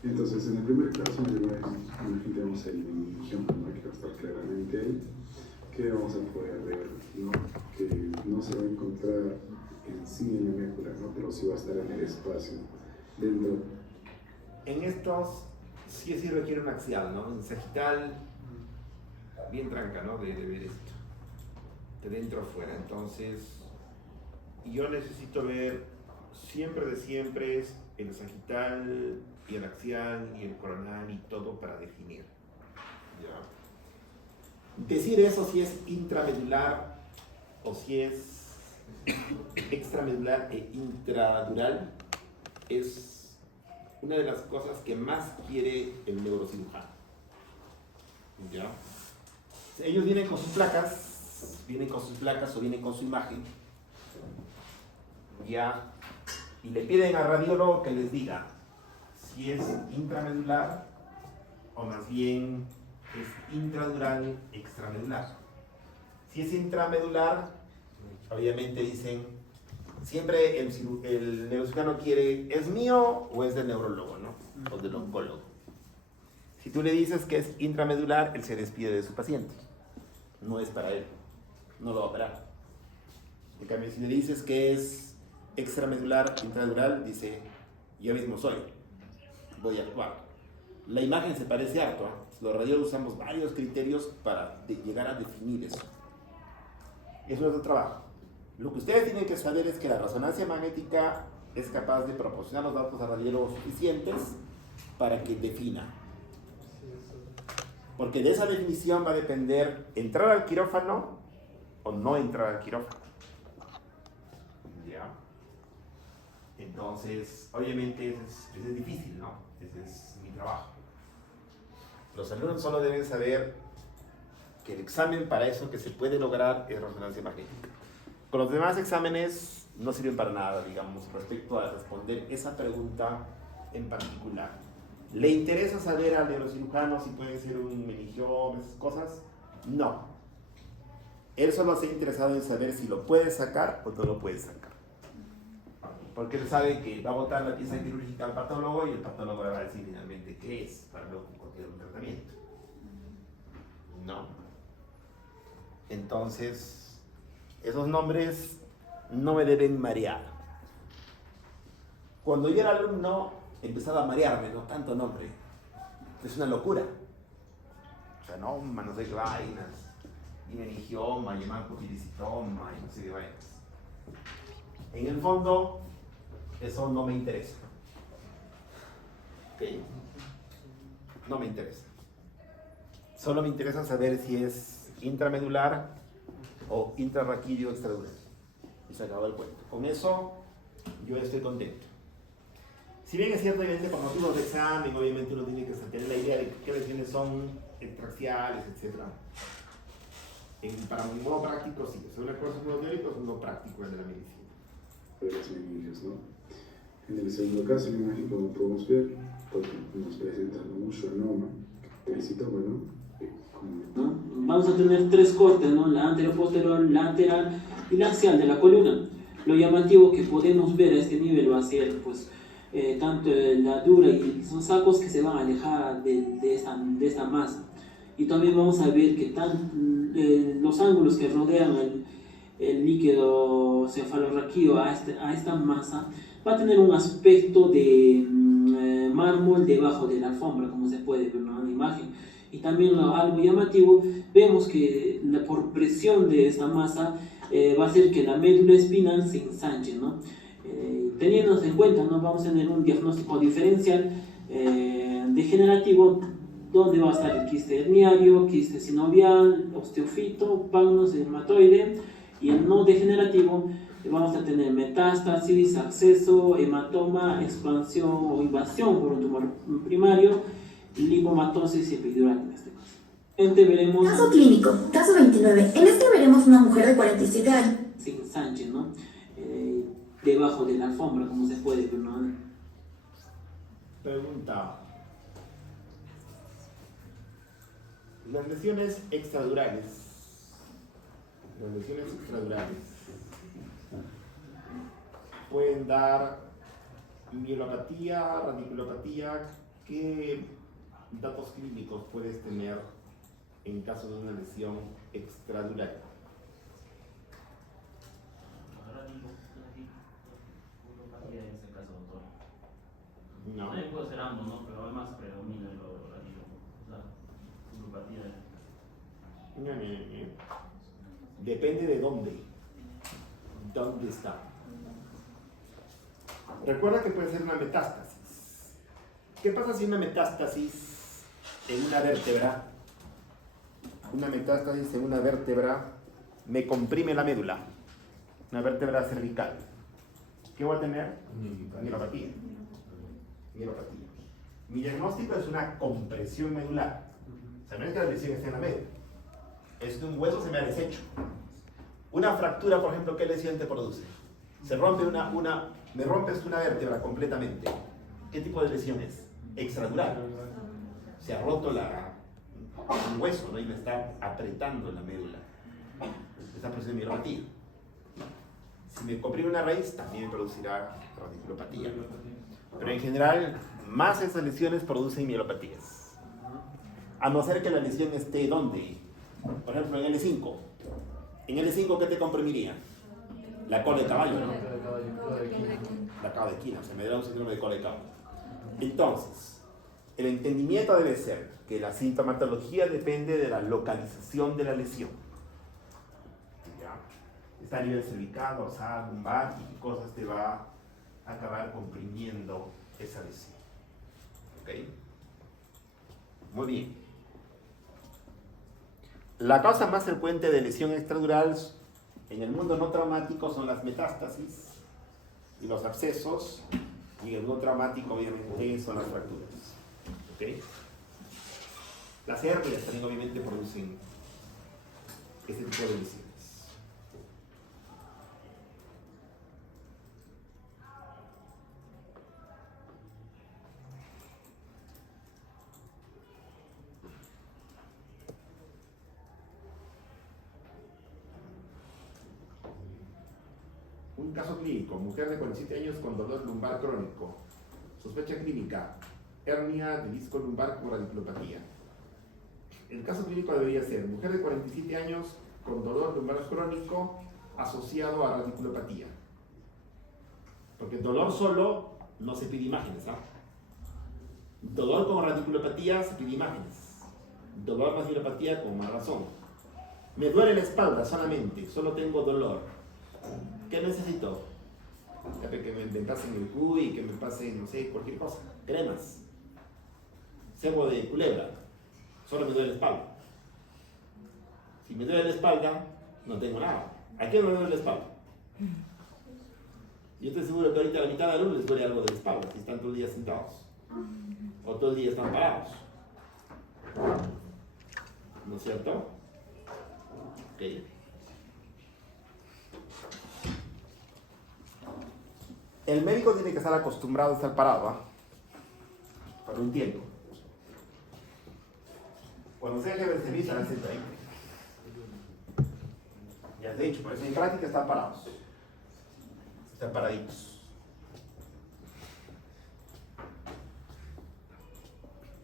Entonces, en el primer caso, tenemos el meningioma, ¿no? Que va a estar claramente ahí, que vamos a poder ver, ¿no? Que no se va a encontrar en sí en la médula, ¿no? Pero sí va a estar en el espacio, dentro. En estos sí requiere un axial, ¿no? En sagital, bien tranca, ¿no? De ver esto, de dentro a fuera. Entonces, yo necesito ver siempre de siempre el sagital y el axial y el coronal y todo para definir. ¿Ya? Decir eso si es intramedular o si es extramedular e intradural es una de las cosas que más quiere el neurocirujano. ¿Ya? Ellos vienen con sus placas o vienen con su imagen, ¿ya? Y le piden al radiólogo que les diga si es intramedular o más bien es intradural, extramedular. Si es intramedular, obviamente dicen, siempre el neurocirujano quiere, ¿es mío o es del neurólogo, ¿no? O del oncólogo? Si tú le dices que es intramedular, él se despide de su paciente. No es para él. No lo va a operar. En cambio, si le dices que es extramedular, intradural, dice, yo mismo soy. Voy a actuar. La imagen se parece harto, ¿eh? Los radiólogos usamos varios criterios para llegar a definir eso. Eso es nuestro trabajo. Lo que ustedes tienen que saber es que la resonancia magnética es capaz de proporcionar los datos a radiólogos suficientes para que defina. Porque de esa definición va a depender entrar al quirófano o no entrar al quirófano. ¿Ya? Entonces, obviamente, eso es difícil, ¿no? Ese es mi trabajo. Los alumnos solo deben saber que el examen para eso que se puede lograr es resonancia magnética. Con los demás exámenes no sirven para nada, digamos, respecto a responder esa pregunta en particular. ¿Le interesa saber al neurocirujano si puede ser un meningioma, esas cosas? No. Él solo se ha interesado en saber si lo puede sacar o no lo puede sacar. Porque él sabe que va a botar la pieza quirúrgica al patólogo y el patólogo le va a decir finalmente qué es para luego continuar un tratamiento. No. Entonces, esos nombres no me deben marear. Cuando yo era alumno, empezaba a marearme, ¿no? Tanto nombre. Es una locura. O sea, no sé qué vainas. Y meningioma, y hemangiopericitoma, y no sé qué vainas. En el fondo, Eso no me interesa. ¿Ok? No me interesa. Solo me interesa saber si es intramedular o intrarraquídeo extradural. Y se acabó el cuento. Con eso yo estoy contento. Si bien es cierto, obviamente, por motivos de examen, obviamente uno tiene que tener la idea de qué lesiones son extraxiales, etc. Para un modo práctico, sí. Es una cosa un modo teórico, es un modo práctico el de la medicina. De las meningos, ¿no? En el segundo caso, la imagen, como podemos ver, nos presenta un schwannoma, pericitoma, ¿no? ¿No? Vamos a tener tres cortes, ¿no? La anteroposterior, lateral y la axial de la columna. Lo llamativo que podemos ver a este nivel va a ser pues, tanto la dura y los sacos que se van a alejar de esta masa. Y también vamos a ver que los ángulos que rodean el líquido cefalorraquídeo a esta masa va a tener un aspecto de mármol debajo de la alfombra, como se puede ver en la imagen. Y también algo llamativo, vemos que por presión de esta masa va a hacer que la médula espinal se ensanche, ¿no? Teniendo en cuenta, ¿no? Vamos a tener un diagnóstico diferencial degenerativo, donde va a estar el quiste herniario, quiste sinovial, osteofito, pagnus, dermatoide, y el no degenerativo vamos a tener metástasis, acceso, hematoma, expansión o invasión por un tumor primario, linfomatosis y epidural en este caso. Veremos Caso clínico, caso 29. En este veremos una mujer de 47 años. Se ensanche, ¿no? Debajo de la alfombra, como se puede ver, ¿no? Pregunta. Las lesiones extradurales. Pueden dar mielopatía, radiculopatía. ¿Qué datos clínicos puedes tener en caso de una lesión extradural? Radiculopatía en este caso, doctor. No. También puede ser ambos, ¿no? Pero además predomina la radiculopatía. Depende de dónde. ¿Dónde está? Recuerda que puede ser una metástasis. ¿Qué pasa si una metástasis en una vértebra, me comprime la médula? Una vértebra cervical. ¿Qué voy a tener? Mielopatía. Mi diagnóstico es una compresión medular. O sea, no es que la lesión esté en la médula. Es que un hueso se me ha deshecho. Una fractura, por ejemplo, ¿qué lesión te produce? Se rompe me rompes una vértebra completamente. ¿Qué tipo de lesión es? Extradural. Se ha roto un hueso, ¿no? Y me está apretando la médula. Me está produciendo mielopatía. Si me comprime una raíz, también me producirá radiculopatía. Pero en general, más esas lesiones producen mielopatías. A no ser que la lesión esté ¿dónde? Por ejemplo, en L5. ¿En L5 qué te comprimiría? La cola de caballo, ¿no? La cabo de equina, se me da un síndrome de cola de caballo. Entonces, el entendimiento debe ser que la sintomatología depende de la localización de la lesión. ¿Ya? Está a nivel cervical, dorsal, lumbar, y qué cosas te va a acabar comprimiendo esa lesión. ¿Ok? Muy bien. La causa más frecuente de lesión extradural en el mundo no traumático son las metástasis y los abscesos, y en el mundo traumático obviamente son las fracturas. ¿Okay? Las hernias también obviamente producen este tipo de lesiones. Un caso clínico, mujer de 47 años con dolor lumbar crónico. Sospecha clínica, hernia de disco lumbar con radiculopatía. El caso clínico debería ser mujer de 47 años con dolor lumbar crónico asociado a radiculopatía. Porque dolor solo no se pide imágenes, ¿ah? Dolor con radiculopatía se pide imágenes. Dolor más mielopatía con más razón. Me duele la espalda solamente, solo tengo dolor. ¿Qué necesito? Que me pasen el cuy, que me pasen, no sé, cualquier cosa. Cremas. Cebo de culebra. Solo me duele la espalda. Si me duele la espalda, no tengo nada. ¿A quién no me duele la espalda? Yo estoy seguro que ahorita a la mitad de alumnos les duele algo de la espalda, si están todo el día sentados. O todo el día están parados. ¿No es cierto? Ok. El médico tiene que estar acostumbrado a estar parado, ¿ah? Por un tiempo. Cuando sea jefe de servicio, harán 120. Ya has dicho, por eso en práctica están parados. Están paraditos.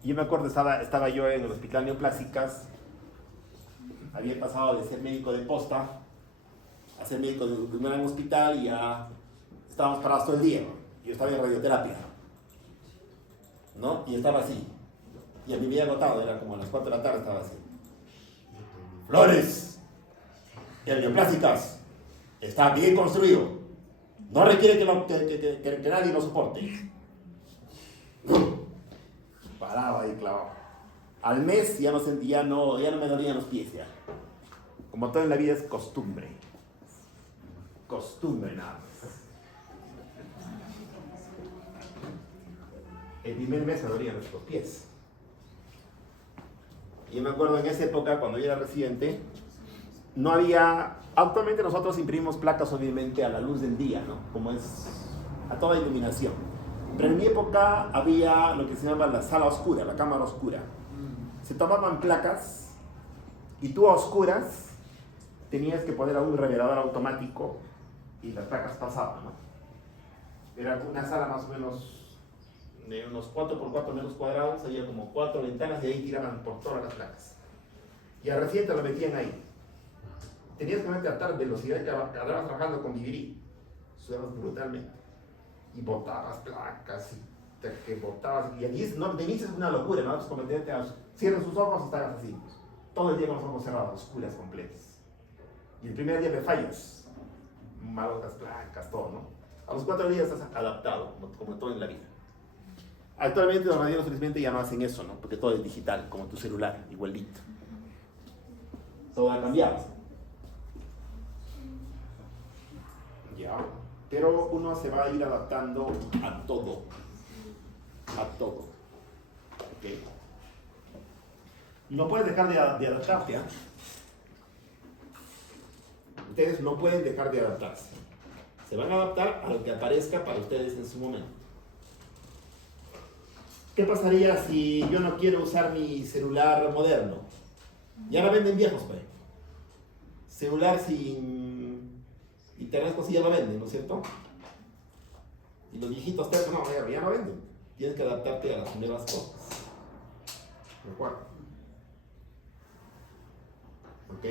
Yo me acuerdo, estaba yo en el hospital Neoplásicas. Había pasado de ser médico de posta a ser médico de un gran hospital y ya estábamos parados todo el día. Yo estaba en radioterapia, ¿no? Y estaba así. Y a mí me había agotado, era como a las 4 de la tarde, estaba así. Flores, el Neoplásicas está bien construido. No requiere que nadie lo soporte. Paraba ahí clavado. Al mes ya no me dolían los pies ya. Como todo en la vida es costumbre. Costumbre nada más. El primer mes me dolían los pies. Yo me acuerdo en esa época, cuando yo era residente, no había... Actualmente nosotros imprimimos placas obviamente a la luz del día, ¿no? Como es a toda iluminación. Pero en mi época había lo que se llama la sala oscura, la cámara oscura. Se tomaban placas y tú a oscuras tenías que poner a un revelador automático y las placas pasaban, ¿no? Era una sala más o menos de unos 4 por 4 metros cuadrados, había como 4 ventanas y ahí tiraban por todas las placas. Y al reciente lo metían ahí. Tenías que meter a tal velocidad que acababas trabajando con Vivirí. Sudabas brutalmente. Y botabas placas, que botabas. Y allí, no, de inicio es una locura, ¿no? Pues como cierran sus ojos y estabas así. Pues, todo el día con los ojos cerrados, oscuras, completas. Y el primer día me fallas. Malas las placas, todo, ¿no? A los 4 días estás adaptado, como todo en la vida. Actualmente los radiolos felizmente ya no hacen eso, ¿no? Porque todo es digital, como tu celular, igualito. Todo ha cambiado. Ya. Pero uno se va a ir adaptando a todo. A todo. ¿Ok? No puedes dejar de adaptarte, ¿eh? Ustedes no pueden dejar de adaptarse. Se van a adaptar a lo que aparezca para ustedes en su momento. ¿Qué pasaría si yo no quiero usar mi celular moderno? Ya la venden viejos, pues. Celular sin internet, pues sí ya lo venden, ¿no es cierto? Y los viejitos teléfonos ya no venden. Tienes que adaptarte a las nuevas cosas. ¿De acuerdo? ¿Ok?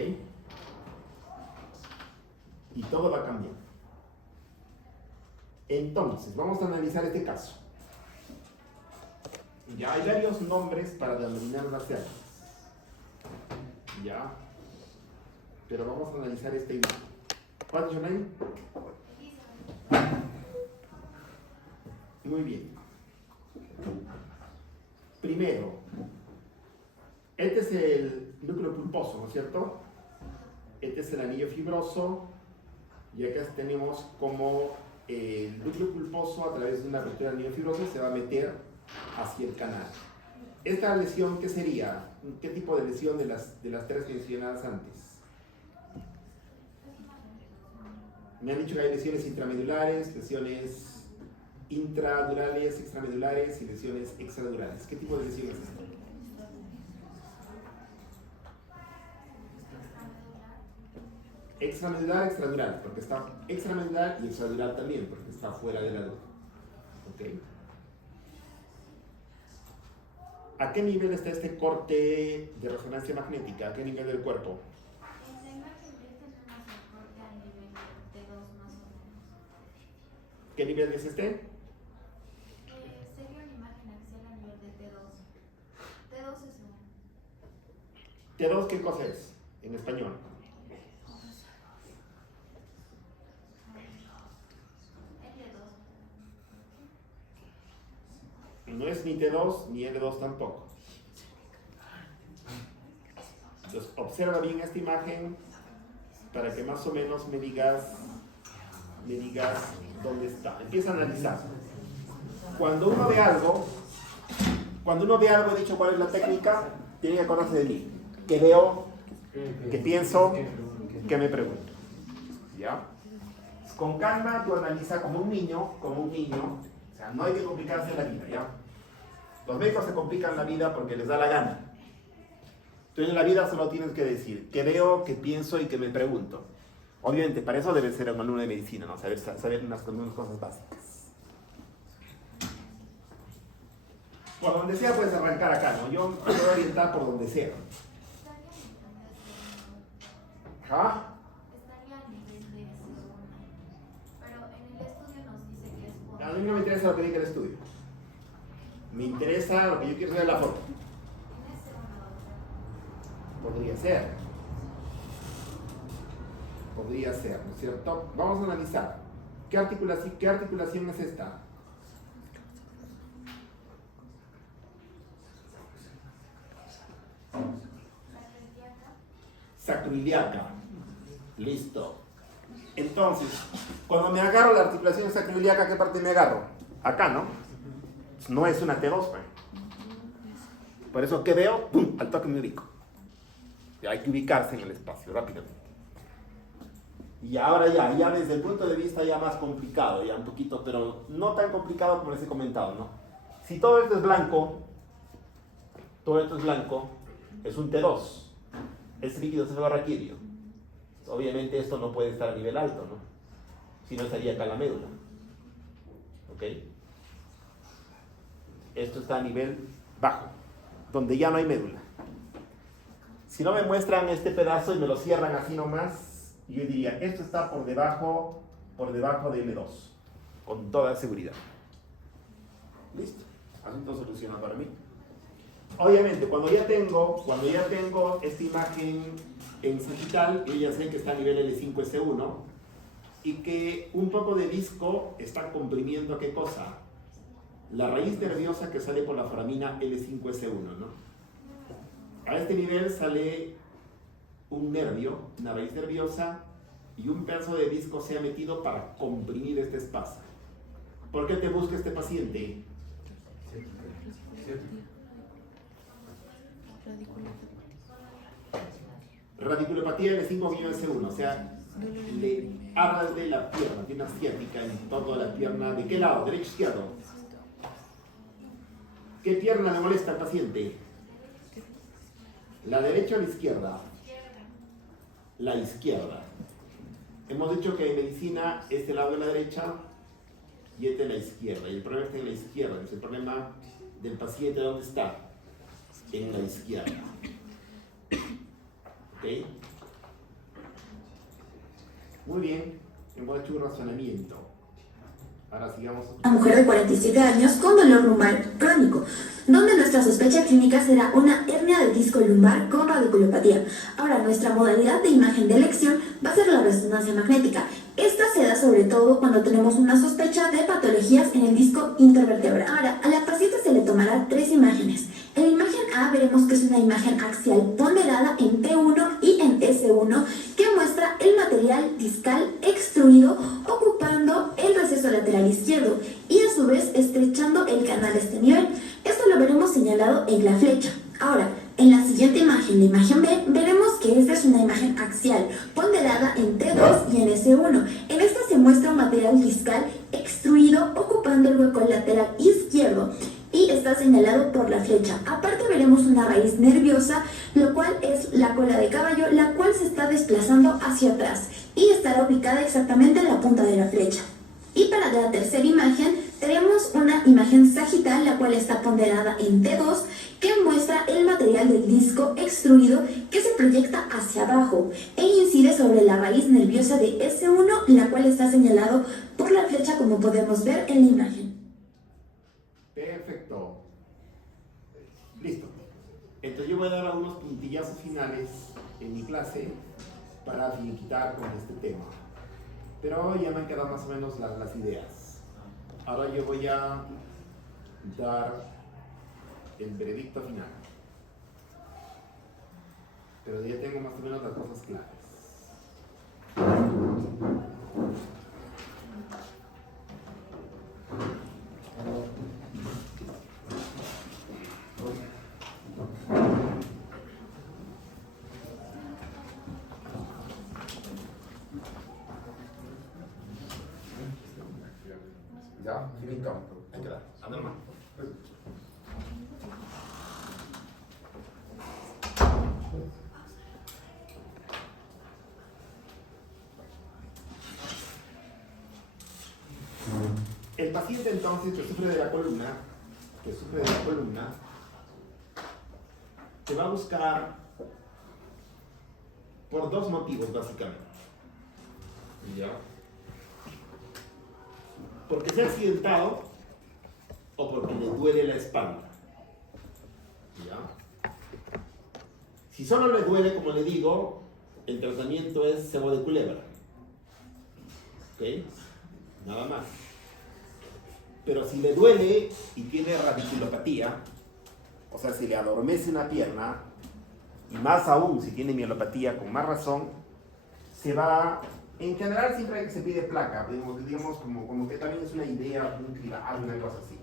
Y todo va a cambiar. Entonces, vamos a analizar este caso. Ya hay varios nombres para denominar las células. Ya. Pero vamos a analizar esta imagen. ¿Cuál es su nombre? Muy bien. Primero, este es el núcleo pulposo, ¿no es cierto? Este es el anillo fibroso. Y acá tenemos como el núcleo pulposo a través de una ruptura del anillo fibroso se va a meter hacia el canal. Esta lesión, ¿qué sería? ¿Qué tipo de lesión de las 3 mencionadas antes? Me han dicho que hay lesiones intramedulares, lesiones intradurales, extramedulares y lesiones extradurales. ¿Qué tipo de lesiones es esta? Extramedular, extradural, porque está extramedular y extradural también, porque está fuera de la dura. ¿Ok? ¿A qué nivel está este corte de resonancia magnética? ¿A qué nivel del cuerpo? En la imagen tenemos el corte a nivel T2 más o menos. ¿Qué nivel es este? Sería una imagen axial a nivel de T2. T2 es T2, ¿qué cosa es en español? el No es ni T2 ni L2 tampoco. Entonces, observa bien esta imagen para que más o menos me digas dónde está. Empieza a analizar. Cuando uno ve algo, he dicho cuál es la técnica, tiene que acordarse de mí. Que veo, que pienso, que me pregunto. ¿Ya? Con calma tú analiza como un niño. O sea, no hay que complicarse la vida, ¿ya? Los médicos se complican la vida porque les da la gana. Entonces en la vida solo tienes que decir que veo, que pienso y que me pregunto. Obviamente, para eso debe ser un alumno de medicina, ¿no? Saber unas cosas básicas. Por donde sea puedes arrancar acá, ¿no? Yo me voy a orientar por donde sea. ¿Ah? Estaría a nivel de S1, pero en el estudio nos dice que es por... A mí no me interesa lo que diga el estudio. Me interesa lo que yo quiero saber de la foto. Podría ser, ¿no es cierto? Vamos a analizar. ¿Qué articulación es esta? Sacroiliaca. Listo. Entonces, cuando me agarro la articulación sacroiliaca, ¿qué parte me agarro? Acá, ¿no? No es una T2, pues. Por eso, ¿qué veo? ¡Pum! Al toque me ubico. Hay que ubicarse en el espacio rápidamente. Y ahora ya desde el punto de vista ya más complicado, ya un poquito, pero no tan complicado como les he comentado, ¿no? Si todo esto es blanco, es un T2, es líquido cefalorraquídeo. Obviamente esto no puede estar a nivel alto, ¿no? Si no estaría acá la médula. ¿Ok? Esto está a nivel bajo, donde ya no hay médula. Si no me muestran este pedazo y me lo cierran así nomás, yo diría, esto está por debajo de L2, con toda seguridad. Listo, asunto solucionado para mí. Obviamente, cuando ya tengo esta imagen en sagital, yo ya sé que está a nivel L5S1 y que un poco de disco está comprimiendo ¿qué cosa? La raíz nerviosa que sale por la foramina L5S1, ¿no? A este nivel sale un nervio, una raíz nerviosa, y un pedazo de disco se ha metido para comprimir este espacio. ¿Por qué te busca este paciente? Radiculopatía L5S1, o sea, le arde la pierna, tiene una ciática en toda la pierna. ¿De qué lado? ¿Derecho o izquierdo? ¿Qué pierna le molesta al paciente? ¿La derecha o la izquierda? La izquierda. Hemos dicho que en medicina este lado de la derecha y este de la izquierda. Y el problema está en la izquierda. Entonces el problema del paciente, ¿dónde está? En la izquierda. ¿Ok? Muy bien. Hemos hecho un razonamiento. Ahora sigamos. Una mujer de 47 años con dolor lumbar crónico, donde nuestra sospecha clínica será una hernia de disco lumbar con radiculopatía. Ahora, nuestra modalidad de imagen de elección va a ser la resonancia magnética. Esta se da sobre todo cuando tenemos una sospecha de patologías en el disco intervertebral. Ahora, a la paciente se le tomará 3 imágenes. En la imagen A veremos que es una imagen axial ponderada en T1 y en S1 que muestra el material discal extruido ocupando el receso lateral izquierdo y a su vez estrechando el canal a este nivel. Esto lo veremos señalado en la flecha. Ahora, en la siguiente imagen, la imagen B, veremos que esta es una imagen axial ponderada en T2 y en S1. En esta se muestra un material discal extruido ocupando el hueco lateral izquierdo y está señalado por la flecha. Aparte veremos una raíz nerviosa, lo cual es la cola de caballo, la cual se está desplazando hacia atrás y estará ubicada exactamente en la punta de la flecha. Y para la tercera imagen tenemos una imagen sagital, la cual está ponderada en T2, que muestra el material del disco extruido que se proyecta hacia abajo e incide sobre la raíz nerviosa de S1, la cual está señalado por la flecha como podemos ver en la imagen. Perfecto. Listo. Entonces yo voy a dar algunos puntillazos finales en mi clase para finiquitar con este tema. Pero ya me han quedado más o menos las ideas. Ahora yo voy a dar el veredicto final. Pero ya tengo más o menos las cosas claras. Ya, finito. Ahí queda. Anda nomás. El paciente entonces que sufre de la columna, se va a buscar por dos motivos básicamente. ¿Ya? Porque se ha accidentado o porque le duele la espalda. ¿Ya? Si solo le duele, como le digo, el tratamiento es cebo de culebra. ¿Ok? Nada más. Pero si le duele y tiene radiculopatía, o sea, si le adormece una pierna, y más aún si tiene mielopatía, con más razón, se va... En general siempre se pide placa, digamos como que también es una idea, un cribado, una cosa así.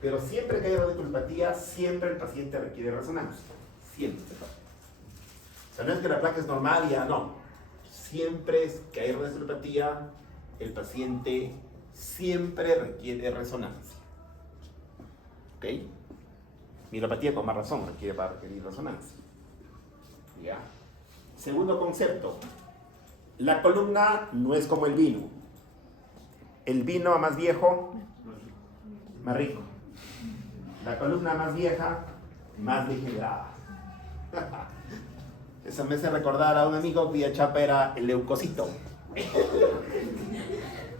Pero siempre que hay radiculopatía, siempre el paciente requiere resonancia. Siempre. O sea, no es que la placa es normal y ya no. Siempre es que hay radiculopatía, el paciente siempre requiere resonancia. ¿Ok? Mielopatía con más razón va a requerir resonancia. ¿Ya? Segundo concepto. La columna no es como el vino. El vino más viejo, más rico. La columna más vieja, más degenerada. Eso me hace recordar a un amigo cuya chapa era el leucocito.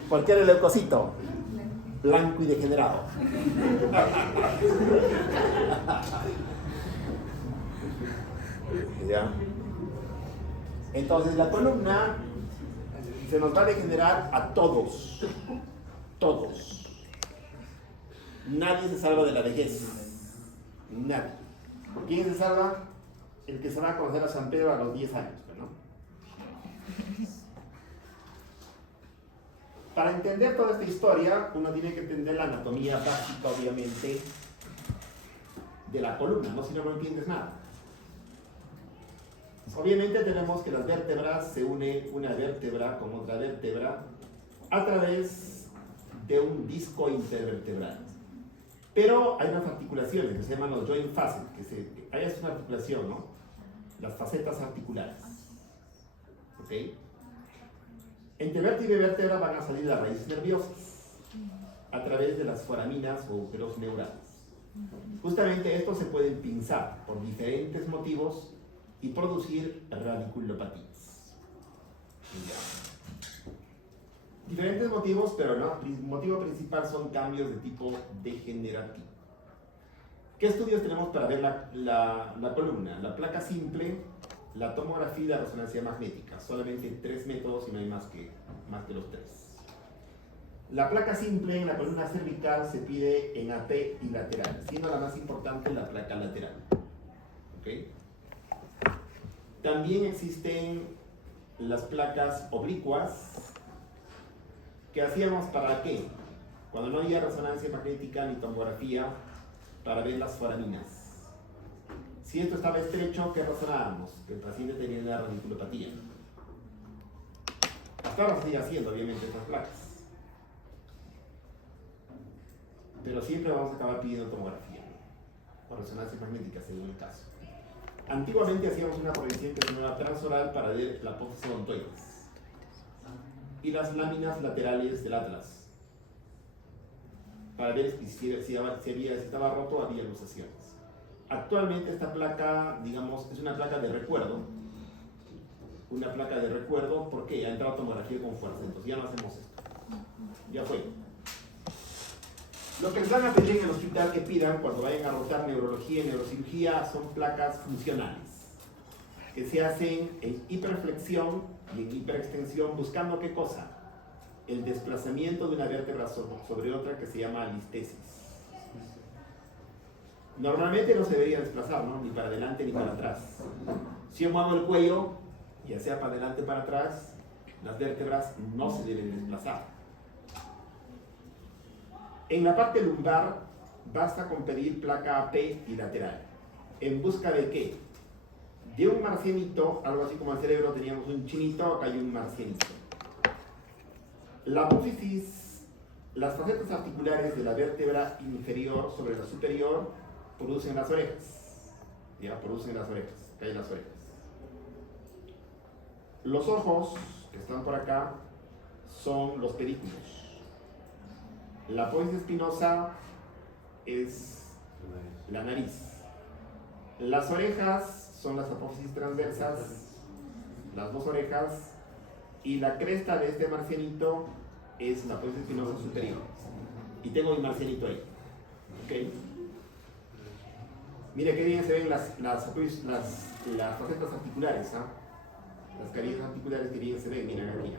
¿Por qué era el leucocito? Blanco y degenerado. ¿Ya? Entonces la columna se nos va a degenerar a todos. Todos. Nadie se salva de la vejez. Nadie. ¿Quién se salva? El que se va a conocer a San Pedro a los 10 años, ¿no? Para entender toda esta historia, uno tiene que entender la anatomía básica, obviamente, de la columna, ¿no? Si no, no entiendes nada. Obviamente tenemos que las vértebras se une una vértebra con otra vértebra a través de un disco intervertebral. Pero hay unas articulaciones que se llaman los joint facets, hay una articulación, ¿no? Las facetas articulares. ¿Ok? Entre vértebra y vértebra van a salir las raíces nerviosas a través de las foraminas o agujeros neurales. Justamente estos se pueden pinzar por diferentes motivos y producir radiculopatías. Diferentes motivos, pero no, el motivo principal son cambios de tipo degenerativo. ¿Qué estudios tenemos para ver la columna? La placa simple, la tomografía y la resonancia magnética. Solamente 3 métodos y no hay más que los 3. La placa simple en la columna cervical se pide en AP y lateral, siendo la más importante la placa lateral. ¿Okay? También existen las placas oblicuas, que hacíamos para qué? Cuando no había resonancia magnética ni tomografía, para ver las foraminas. Si esto estaba estrecho, ¿qué razonábamos? Que el paciente tenía una radiculopatía. Hasta ahora se sigue haciendo, obviamente, estas placas. Pero siempre vamos a acabar pidiendo tomografía o resonancia magnética, según el caso. Antiguamente hacíamos una proyección que se llamaba transoral para ver la apófisis odontoides y las láminas laterales del atlas para ver si estaba roto o había luxaciones. Actualmente esta placa, digamos, es una placa de recuerdo. Una placa de recuerdo porque ha entrado tomografía con fuerza, entonces ya no hacemos esto. Ya fue. Lo que les van a pedir en el hospital que pidan cuando vayan a rotar neurología y neurocirugía son placas funcionales que se hacen en hiperflexión y en hiperextensión buscando ¿qué cosa? El desplazamiento de una vértebra sobre otra que se llama alistesis. Normalmente no se debería desplazar, ¿no? Ni para adelante ni para atrás. Si yo muevo el cuello, ya sea para adelante o para atrás, las vértebras no se deben desplazar. En la parte lumbar, basta con pedir placa AP y lateral. ¿En busca de qué? De un marcianito, algo así como el cerebro teníamos un chinito, acá hay un marcianito. La apófisis, las facetas articulares de la vértebra inferior sobre la superior producen las orejas. Ya, producen las orejas, acá hay las orejas. Los ojos, que están por acá, son los pedículos. La apófisis espinosa es la nariz. Las orejas son las apófisis transversas, las dos orejas, y la cresta de este marcianito es la apófisis espinosa superior. Y tengo mi marcianito ahí. ¿Ok? Mira qué bien se ven las facetas articulares, ¿ah? Las carillas articulares que bien se ven, miren aquí.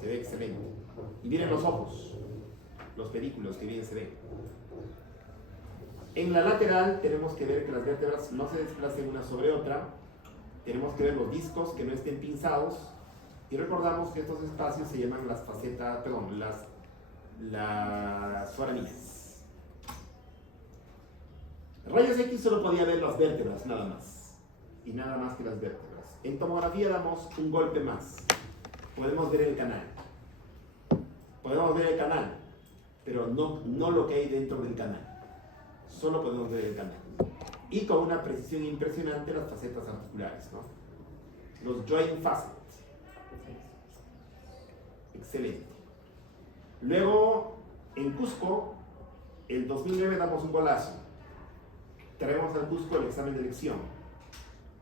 Se ve excelente. Y miren los ojos, los pedículos que bien se ven. En la lateral tenemos que ver que las vértebras no se desplacen una sobre otra. Tenemos que ver los discos que no estén pinzados. Y recordamos que estos espacios se llaman las facetas, perdón, las foramíneas. Rayos X solo podía ver las vértebras, nada más. Y nada más que las vértebras. En tomografía damos un golpe más. Podemos ver el canal. Podemos ver el canal, pero no lo que hay dentro del canal. Solo podemos ver el canal. Y con una precisión impresionante las facetas articulares, ¿no? Los joint facets. Excelente. Luego, en Cusco, el 2009 damos un golazo. Traemos al Cusco el examen de elección.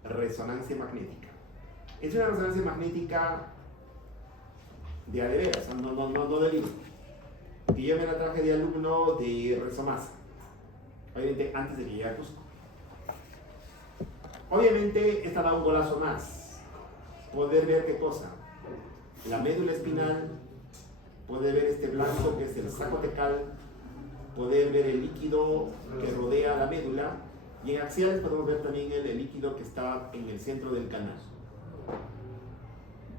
Resonancia magnética. Es una resonancia magnética de adeveras, no de libro. Que yo me la traje de alumno de Resomasa. Obviamente antes de que llegue a Cusco. Obviamente esta da un golazo más. Poder ver qué cosa. La médula espinal, poder ver este blanco que es el saco tecal, poder ver el líquido que rodea la médula, y en axiales podemos ver también el líquido que está en el centro del canal.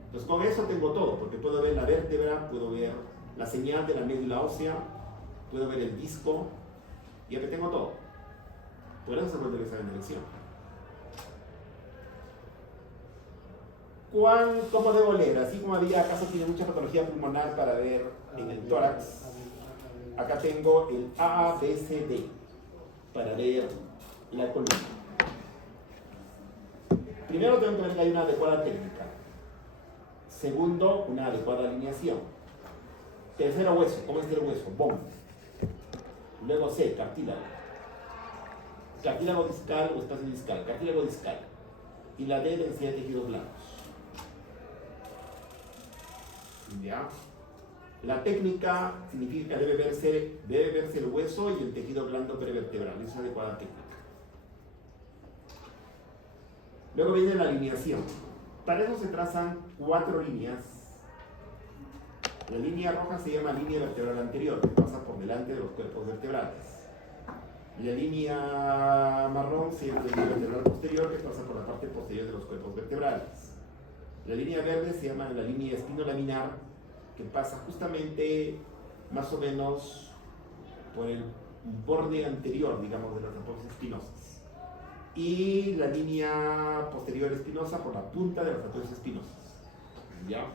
Entonces con eso tengo todo, porque puedo ver la vértebra, puedo ver la señal de la médula ósea, puedo ver el disco, y ya que tengo todo. Por eso se vuelve el examen de elección. ¿Cómo debo leer? Así como había, acaso tiene mucha patología pulmonar para ver en el tórax, acá tengo el ABCD para leer la columna. Primero tengo que ver que hay una adecuada técnica. Segundo, una adecuada alineación. Tercero, hueso. ¿Cómo es el hueso? Bone. Luego C, cartílago. Cartílago discal o espacio discal. Cartílago discal. Y la D, densidad de tejidos blandos. ¿Ya? La técnica significa que debe verse el hueso y el tejido blando prevertebral. Esa es la adecuada técnica. Luego viene la alineación. Para eso se trazan 4 líneas. La línea roja se llama línea vertebral anterior, que pasa por delante de los cuerpos vertebrales. La línea marrón se llama línea vertebral posterior, que pasa por la parte posterior de los cuerpos vertebrales. La línea verde se llama la línea espinolaminar, que pasa justamente más o menos por el borde anterior, digamos, de las apófisis espinosas. Y la línea posterior espinosa por la punta de las apófisis espinosas. ¿Ya?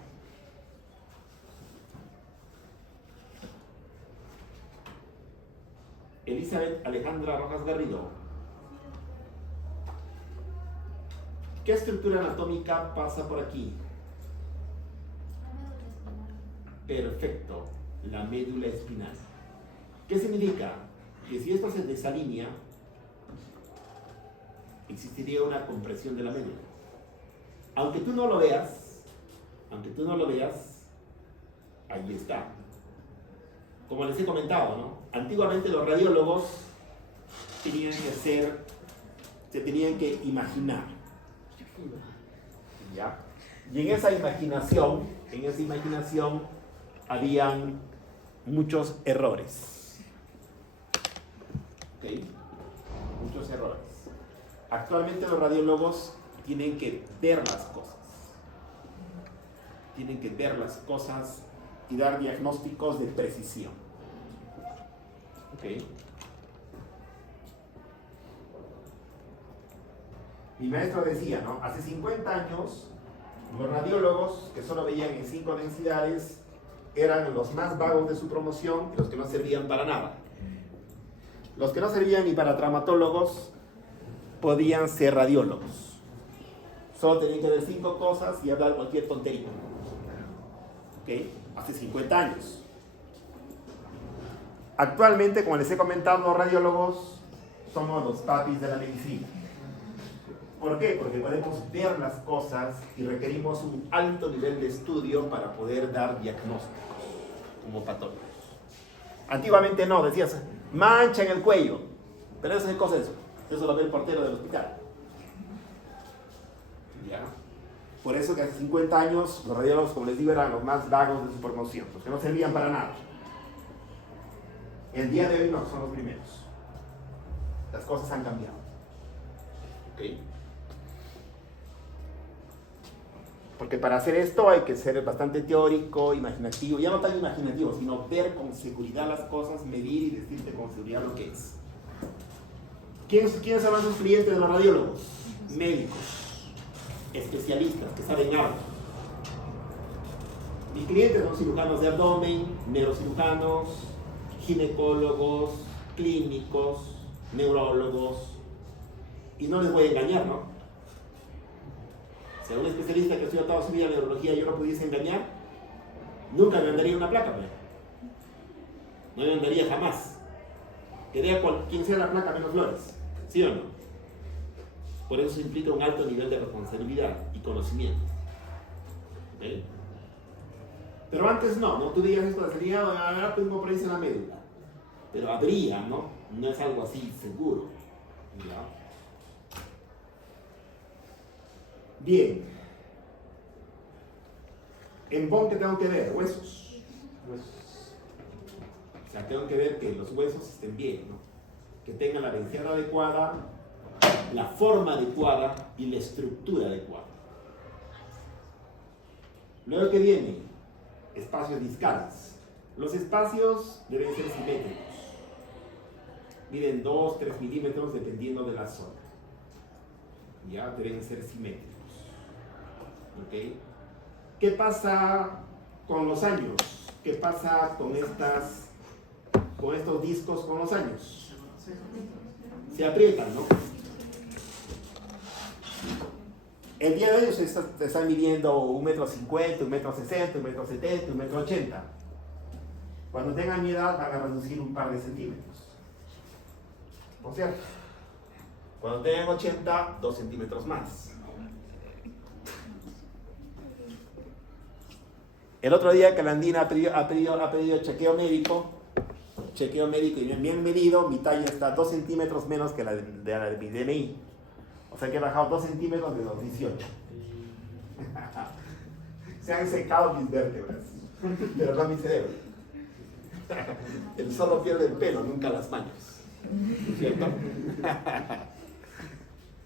Elizabeth Alejandra Rojas Garrido. ¿Qué estructura anatómica pasa por aquí? Perfecto, la médula espinal. ¿Qué significa? Que si esto se desalinea, existiría una compresión de la médula. Aunque tú no lo veas, ahí está. Como les he comentado, ¿no? Antiguamente los radiólogos se tenían que imaginar. ¿Ya? Y en esa imaginación habían muchos errores. ¿Okay? muchos errores. Actualmente los radiólogos tienen que ver las cosas. Tienen que ver las cosas y dar diagnósticos de precisión. ¿Ok? Mi maestro decía, ¿no? Hace 50 años, los radiólogos que solo veían en 5 densidades eran los más vagos de su promoción y los que no servían para nada. Los que no servían ni para traumatólogos podían ser radiólogos. Solo tenían que ver 5 cosas y hablar cualquier tontería. ¿Ok? Hace 50 años. Actualmente, como les he comentado, los radiólogos somos los papis de la medicina. ¿Por qué? Porque podemos ver las cosas y requerimos un alto nivel de estudio para poder dar diagnósticos como patólogos. Antiguamente no, decías mancha en el cuello, pero eso es cosa eso lo ve el portero del hospital. ¿Ya? Por eso que hace 50 años los radiólogos, como les digo, eran los más vagos de su promoción, los que no servían para nada. El día de hoy no, son los primeros. Las cosas han cambiado. ¿Ok? Porque para hacer esto hay que ser bastante teórico, imaginativo, ya no tan imaginativo, sino ver con seguridad las cosas, medir y decirte con seguridad lo que es. ¿Quiénes son los clientes de los radiólogos? Médicos, especialistas que saben algo. Mis clientes son cirujanos de abdomen, neurocirujanos, ginecólogos, clínicos, neurólogos, y no les voy a engañar, ¿no? Si a un especialista que estudia toda su vida neurología yo no pudiese engañar, nunca me mandaría una placa, ¿verdad? No me mandaría jamás. Que vea quien sea la placa menos flores, ¿sí o no? Por eso se implica un alto nivel de responsabilidad y conocimiento. ¿Okay? Pero antes no tú dirías esto, sería, ahora tengo por ahí en la médula. Pero habría, ¿no? No es algo así seguro. ¿Ya? Bien. ¿En BOM qué tengo que ver? Huesos. O sea, tengo que ver que los huesos estén bien, ¿no? Que tengan la densidad adecuada, la forma adecuada y la estructura adecuada. Luego que viene, espacios discales. Los espacios deben ser simétricos. Miden 2-3 milímetros dependiendo de la zona. Ya deben ser simétricos. ¿Ok? ¿Qué pasa con los años? ¿Qué pasa con estos discos con los años? Se aprietan, ¿no? El día de hoy se están midiendo 1,50 m, 1,60 m, 1,70 m, 1,80 m. Cuando tengan mi edad van a reducir un par de centímetros. ¿Por cierto? Cuando tengan 80, 2 centímetros más. El otro día que la Andina ha pedido chequeo médico y me han medido, mi talla está 2 centímetros menos que la de mi DNI. O sea que he bajado 2 centímetros de los 18. Se han secado mis vértebras, pero no mi cerebro. El zorro pierde el pelo, nunca las manos. ¿Cierto?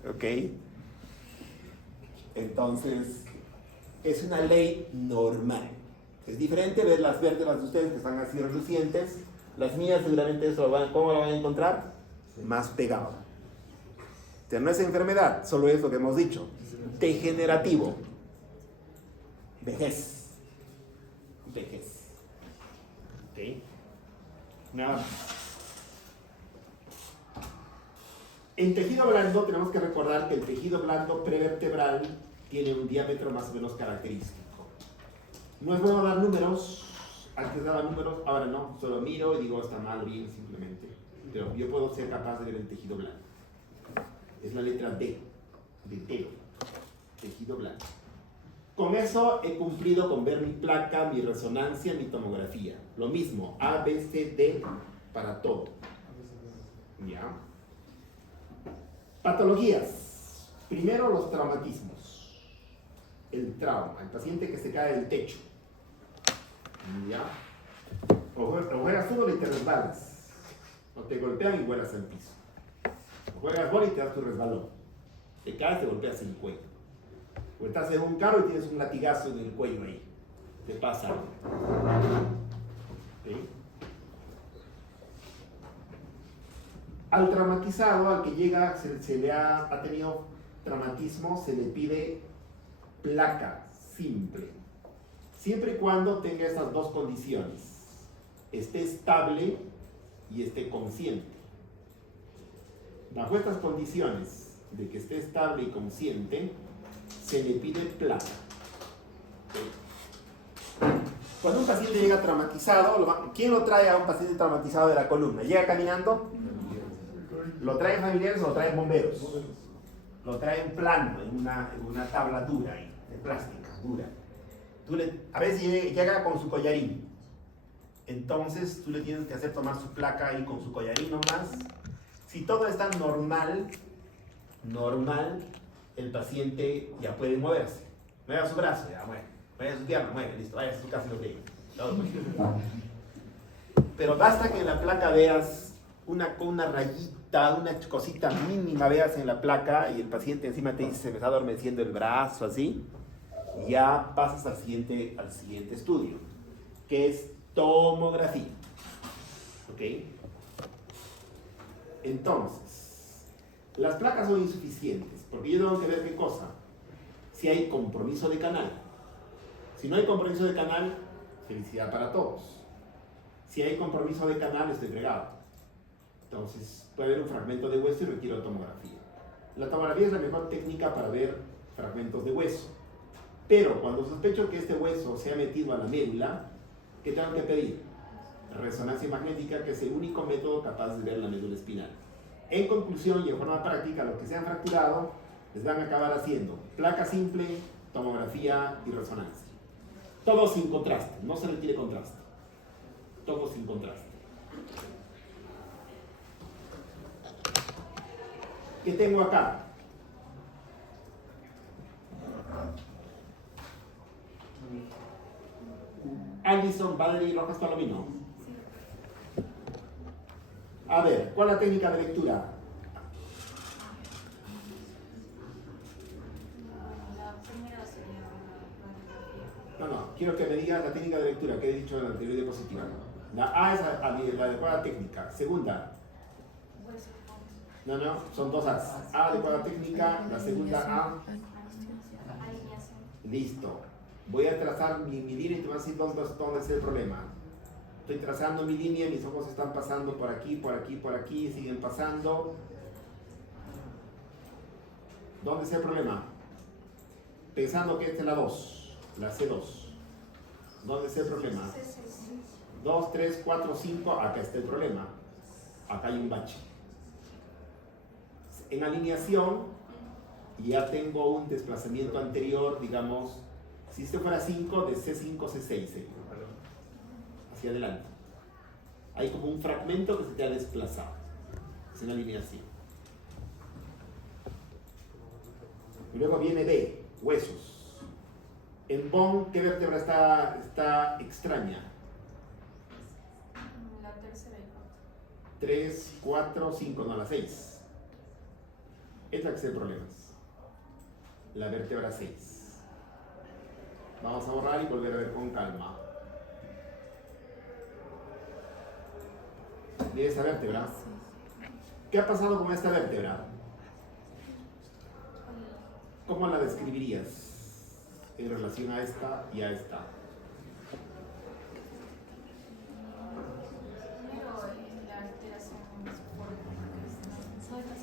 Ok. Entonces, es una ley normal. Es diferente ver las vértebras de ustedes que están así relucientes. Las mías seguramente eso ¿cómo lo van a encontrar? Más pegado. O sea, no es enfermedad, solo es lo que hemos dicho. Degenerativo. Vejez. ¿Ok? Nada más. En tejido blando tenemos que recordar que el tejido blando prevertebral tiene un diámetro más o menos característico. No es bueno dar números, antes daba números, ahora no, solo miro y digo está mal o bien simplemente. Pero yo puedo ser capaz de ver el tejido blando. Es la letra D, de dedo, tejido blando. Con eso he cumplido con ver mi placa, mi resonancia, mi tomografía. Lo mismo, A, B, C, D para todo. ¿Ya? Patologías. Primero los traumatismos. El trauma, el paciente que se cae del techo. ¿Ya? O juegas fútbol y te resbalas. O te golpean y vuelas al piso. Juegas bola y te das tu resbalón. Te caes, te golpeas el cuello. O estás en un carro y tienes un latigazo en el cuello ahí. Te pasa algo. ¿Sí? Al traumatizado, al que llega, se le ha tenido traumatismo, se le pide placa simple. Siempre y cuando tenga estas dos condiciones. Esté estable y esté consciente. Bajo estas condiciones de que esté estable y consciente, se le pide placa. Cuando un paciente llega traumatizado, ¿quién lo trae a un paciente traumatizado de la columna? ¿Llega caminando? ¿Lo traen familiares o lo traen bomberos? Lo traen plano, en una tabla dura, ahí, de plástica, dura. A veces llega con su collarín. Entonces tú le tienes que hacer tomar su placa ahí con su collarín nomás. Si todo está normal, el paciente ya puede moverse. Mueva su brazo, ya mueve. Mueve su pierna, mueve, listo, vaya a su casa y lo tiene. Pero basta que en la placa veas una rayita, una cosita mínima veas en la placa y el paciente encima te dice se me está adormeciendo el brazo, así, ya pasas al siguiente estudio, que es tomografía. ¿Ok? Entonces, las placas son insuficientes, porque yo tengo que ver qué cosa. Si hay compromiso de canal. Si no hay compromiso de canal, felicidad para todos. Si hay compromiso de canal, estoy fregado. Entonces, puede haber un fragmento de hueso y requiero tomografía. La tomografía es la mejor técnica para ver fragmentos de hueso. Pero cuando sospecho que este hueso se ha metido a la médula, ¿qué tengo que pedir? Resonancia magnética, que es el único método capaz de ver la médula espinal. En conclusión y en forma práctica, los que se han fracturado les van a acabar haciendo placa simple, tomografía y resonancia. Todo sin contraste, no se requiere contraste. Todo sin contraste. ¿Qué tengo acá? Allison, Valerie, Rojas Palomino. A ver, ¿cuál es la técnica de lectura? La primera sería la radiografía. No, quiero que me digas la técnica de lectura que he dicho en la anterior diapositiva. La A es la adecuada técnica. Segunda. No, son dos A's. A, adecuada técnica, la segunda A. Listo. Voy a trazar mi línea y te vas a decir dónde es el problema. Estoy trazando mi línea, mis ojos están pasando por aquí, por aquí, por aquí, siguen pasando. ¿Dónde es el problema? Pensando que esta es la 2, la C2. ¿Dónde es el problema? 2, 3, 4, 5, acá está el problema. Acá hay un bache. En alineación ya tengo un desplazamiento anterior, digamos, si esto fuera 5, de C5, C6, hacia adelante. Hay como un fragmento que se te ha desplazado. Es en alineación. Y luego viene B, huesos. En Bone, ¿qué vértebra está extraña? La tercera y cuarta. 3, 4, 5, no, la 6. Es la que se problemas. La vértebra 6. Vamos a borrar y volver a ver con calma. Mira esta vértebra. ¿Qué ha pasado con esta vértebra? ¿Cómo la describirías en relación a esta y a esta? Primero, la alteración es fuerte, porque no es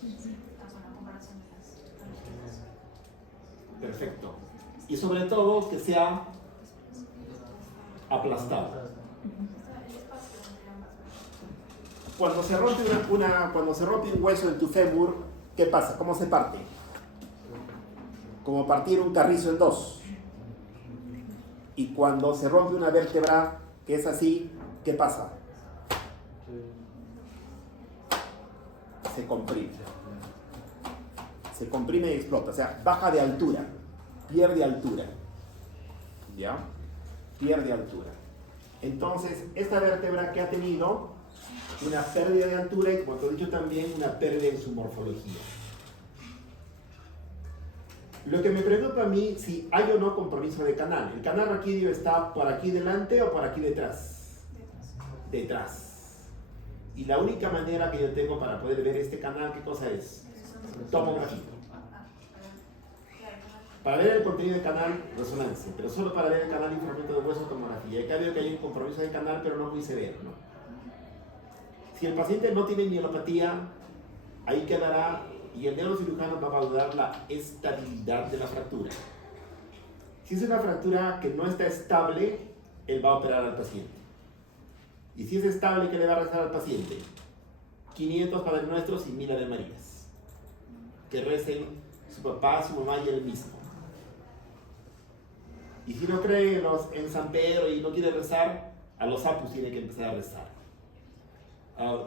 simétrica con la comparación de las arterias. Perfecto. Y sobre todo que sea aplastado. Cuando se rompe un hueso en tu fémur, ¿qué pasa? ¿Cómo se parte? Como partir un carrizo en dos. Y cuando se rompe una vértebra que es así, ¿qué pasa? Se comprime. Se comprime y explota, o sea, baja de altura. Pierde altura. ¿Ya? Pierde altura. Entonces, esta vértebra que ha tenido una pérdida de altura y, como te he dicho también, una pérdida en su morfología. Lo que me preocupa a mí, si hay o no compromiso de canal. ¿El canal raquídeo está por aquí delante o por aquí detrás? Detrás. Y la única manera que yo tengo para poder ver este canal, ¿qué cosa es? Tomografía. Para ver el contenido del canal, resonancia, pero solo para ver el canal y fragmento de hueso, tomografía. Y acá veo que hay un compromiso de canal, pero no muy severo, ¿no? Si el paciente no tiene mielopatía, ahí quedará, y el neurocirujano va a valorar la estabilidad de la fractura. Si es una fractura que no está estable, él va a operar al paciente. Y si es estable, ¿qué le va a rezar al paciente? 500 Padres Nuestros y 1000 Ave Marías. Que recen su papá, su mamá y él mismo. Y si no cree en San Pedro y no quiere rezar, a los apus tiene que empezar a rezar.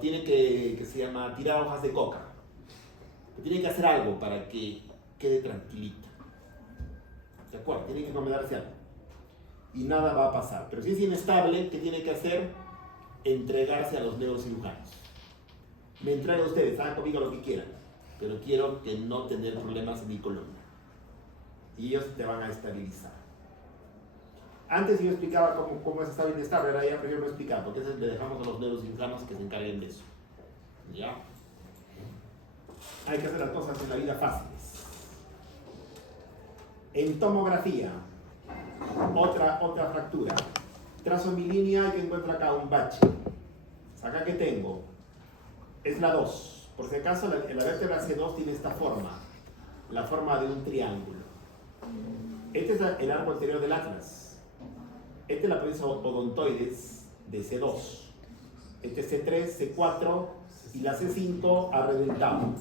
Tiene que se llama tirar hojas de coca. Tiene que hacer algo para que quede tranquilito. ¿De acuerdo? Tiene que encomendarse algo. Y nada va a pasar. Pero si es inestable, ¿qué tiene que hacer? Entregarse a los neurocirujanos. Me entrego a ustedes, hagan conmigo lo que quieran, pero quiero que no tener problemas en mi columna. Y ellos te van a estabilizar. Antes yo explicaba cómo es estar inestable, ahora ya prefiero no explicar, porque eso le dejamos a los neurocirujanos que se encarguen de eso. ¿Ya? Hay que hacer las cosas en la vida fáciles. En tomografía, otra fractura. Trazo mi línea y encuentro acá un bache. Acá que tengo, es la 2. Por si acaso, la vértebra C2 tiene esta forma, la forma de un triángulo. Este es el arco anterior del atlas. Este es la apéndice odontoides de C2. Este es C3, C4 y la C5 ha reventado,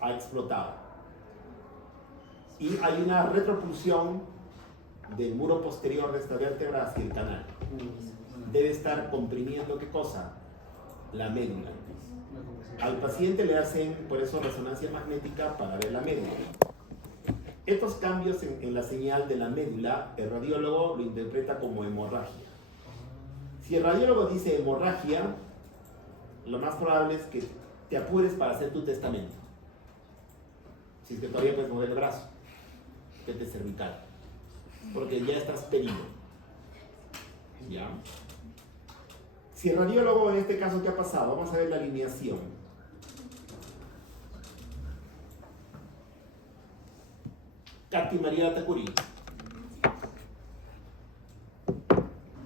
ha explotado. Y hay una retropulsión del muro posterior de esta vértebra hacia el canal. Debe estar comprimiendo, ¿qué cosa? La médula. Al paciente le hacen, por eso, resonancia magnética para ver la médula. Estos cambios en la señal de la médula, el radiólogo lo interpreta como hemorragia. Si el radiólogo dice hemorragia, lo más probable es que te apures para hacer tu testamento. Si es que todavía puedes mover el brazo, vete cervical, porque ya estás pedido. ¿Ya? Si el radiólogo, en este caso, ¿qué ha pasado? Vamos a ver la alineación. Katy María Takuri.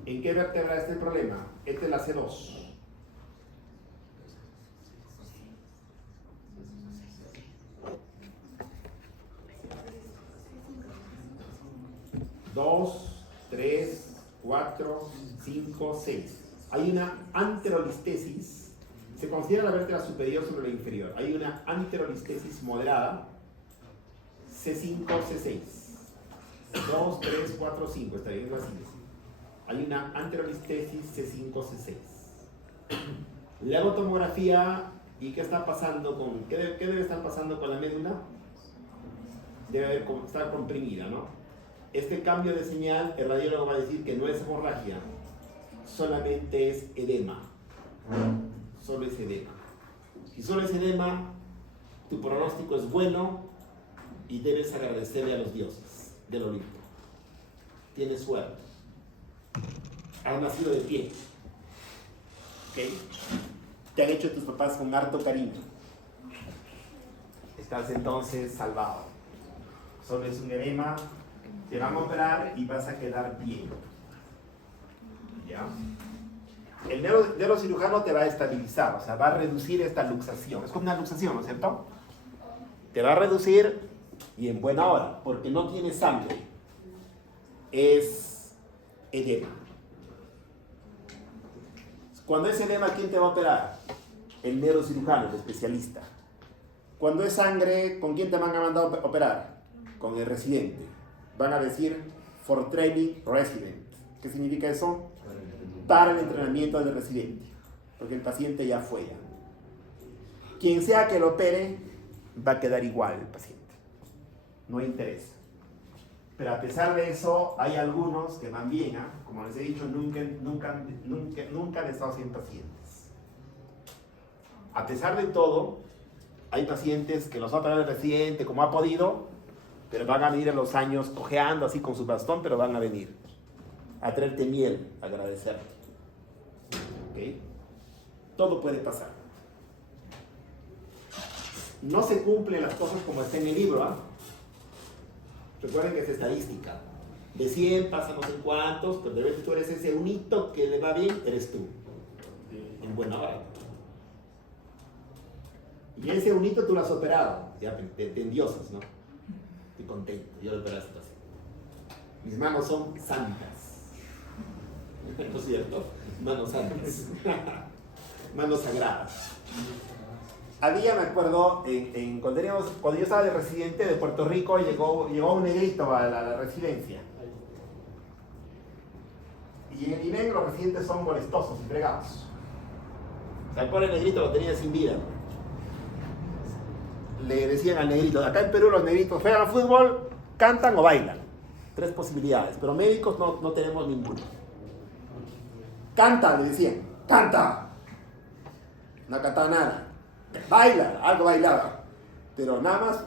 ¿En qué vértebra está el problema? Esta es la C2. Dos, 3, 4, 5, 6. Hay una anterolistesis. Se considera la vértebra superior sobre la inferior. Hay una anterolistesis moderada. C5, C6. 2, 3, 4, 5. Está bien, así. Hay una anterolistesis C5, C6. Le hago tomografía y ¿qué está pasando con? ¿Qué debe estar pasando con la médula? Debe estar comprimida, ¿no? Este cambio de señal, el radiólogo va a decir que no es hemorragia, solamente es edema. Solo es edema. Si solo es edema, tu pronóstico es bueno y debes agradecerle a los dioses del Olimpo. Tienes suerte. Has nacido de pie. ¿Ok? Te han hecho tus papás con harto cariño. Estás entonces salvado. Solo es un edema. Te van a operar y vas a quedar bien. ¿Ya? El neurocirujano te va a estabilizar, o sea, va a reducir esta luxación. Es como una luxación, ¿no es cierto? Te va a reducir y en buena hora, porque no tiene sangre. Es edema. Cuando es edema, ¿quién te va a operar? El neurocirujano, el especialista. Cuando es sangre, ¿con quién te van a mandar a operar? Con el residente. Van a decir for training resident. ¿Qué significa eso? Para el entrenamiento del residente, porque el paciente ya fue ya. Quien sea que lo opere, va a quedar igual el paciente. No interesa. Pero a pesar de eso, hay algunos que van bien, ¿eh? Como les he dicho, nunca han estado sin pacientes. A pesar de todo, hay pacientes que los va a operar el residente como ha podido, pero van a venir en los años cojeando así con su bastón, pero van a venir a traerte miel, a agradecerte. ¿Okay? Todo puede pasar. No se cumplen las cosas como está en el libro, ¿ah? Recuerden que es estadística. De 100 pasan no sé cuántos, pero de repente tú eres ese unito que le va bien, eres tú. En buena hora. Y ese unito tú lo has operado. Ya te endiosas, ¿no? Estoy contento, yo lo operaste así. Mis manos son santas. ¿No es cierto? Manos santas. Manos sagradas. Había, me acuerdo, cuando yo estaba de residente de Puerto Rico, llegó un negrito a la residencia. Y en el INEM los residentes son molestosos, entregados. O sea, el pobre negrito lo tenía sin vida. Le decían al negrito, acá en Perú los negritos juegan al fútbol, cantan o bailan. 3 posibilidades, pero médicos no tenemos ninguno. Canta, le decían, canta. No cantaba nada. Baila, algo bailaba, pero nada más.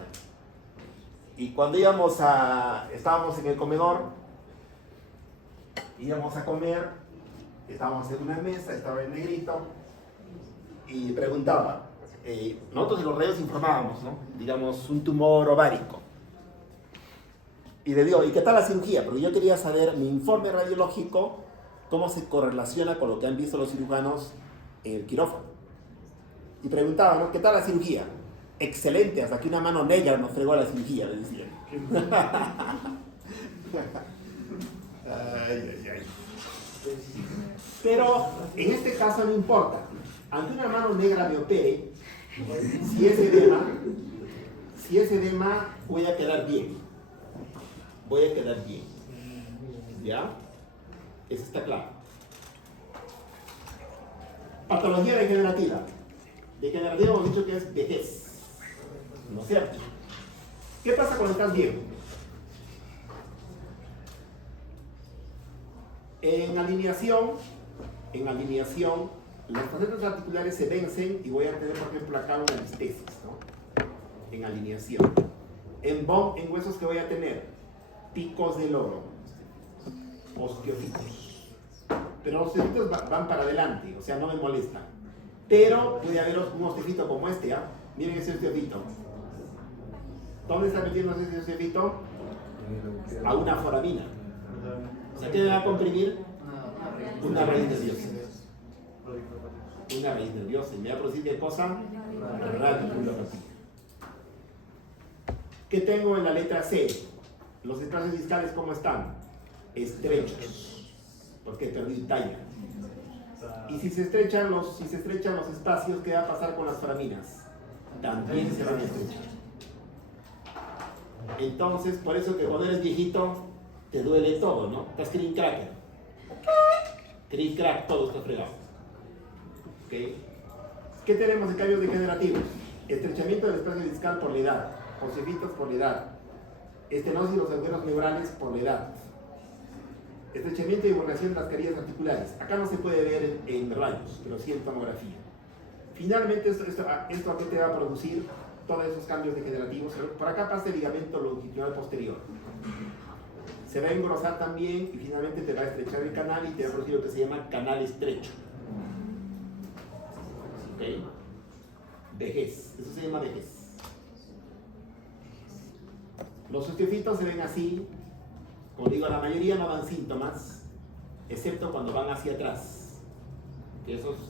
Y cuando estábamos en el comedor, íbamos a comer, estábamos en una mesa, estaba el negrito, y preguntaba, nosotros en los radios informábamos, ¿no? Digamos, un tumor ovárico. Y le digo, ¿y qué tal la cirugía? Porque yo quería saber mi informe radiológico, cómo se correlaciona con lo que han visto los cirujanos en el quirófano. Y preguntaba, ¿no? ¿Qué tal la cirugía? Excelente, hasta que una mano negra nos fregó la cirugía, le decían. Ay. Pero en este caso no importa. Aunque una mano negra me opere, si es edema, voy a quedar bien. Voy a quedar bien. ¿Ya? Eso está claro. Patología degenerativa. Degenerativa hemos dicho que es vejez. ¿No es cierto? ¿Qué pasa cuando estás viejo? En alineación, las facetas articulares se vencen y voy a tener, por ejemplo, acá una listesis, ¿no? En alineación. En huesos que voy a tener picos de loro, osteofitos. Pero los osteofitos van para adelante, o sea, no me molestan. Pero puede haber un osteofito como este, ¿ya? Miren ese osteofito. ¿Dónde está metiendo ese osteofito? A una foramina. O sea, ¿qué me va a comprimir? Una raíz nerviosa. Una raíz nerviosa. ¿Y me va a producir qué cosa? Radiculopatía. ¿Qué tengo en la letra C? Los espacios discales, ¿cómo están? Estrechos. Porque perdí talla. Y si se estrechan los espacios, ¿qué va a pasar con las foraminas? También se van a estrechar. Entonces, por eso que cuando eres viejito, te duele todo, ¿no? Estás cream cracker. Cream crack, todo está fregado. ¿Okay? ¿Qué tenemos de cambios degenerativos? Estrechamiento del espacio discal por la edad. Osteofitos por la edad. Estenosis de los agujeros neurales por la edad. Estrechamiento y divulgación de las carillas articulares. Acá no se puede ver en rayos, pero sí en tomografía. Finalmente, ¿esto a qué te va a producir? Todos esos cambios degenerativos. Por acá pasa el ligamento longitudinal posterior. Se va a engrosar también y finalmente te va a estrechar el canal y te va a producir lo que se llama canal estrecho. ¿Ok? Vejez. Eso se llama vejez. Los osteofitos se ven así. Como digo, la mayoría no dan síntomas, excepto cuando van hacia atrás. Que eso es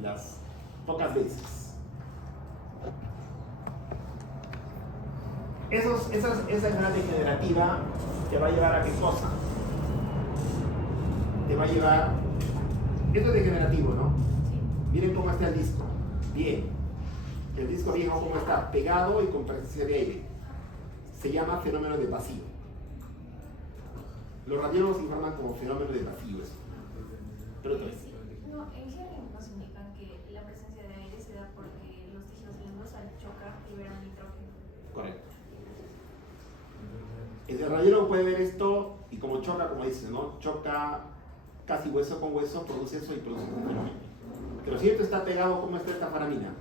las pocas veces. Esa enfermedad degenerativa te va a llevar a qué cosa? Te va a llevar... Esto es degenerativo, ¿no? Miren cómo está el disco. Bien. El disco viejo, ¿cómo está? Pegado y con presencia de aire. Se llama fenómeno de vacío. Los radiólogos informan como fenómeno de vacío eso. Pero entonces... No, en general nos indican que la presencia de aire se da porque los tejidos blandos al chocar liberan nitrógeno. Correcto. El radiólogo puede ver esto y como choca, como dice, ¿no? Choca casi hueso con hueso, produce eso y produce un fenómeno. Pero si esto está pegado, ¿cómo está esta faramina?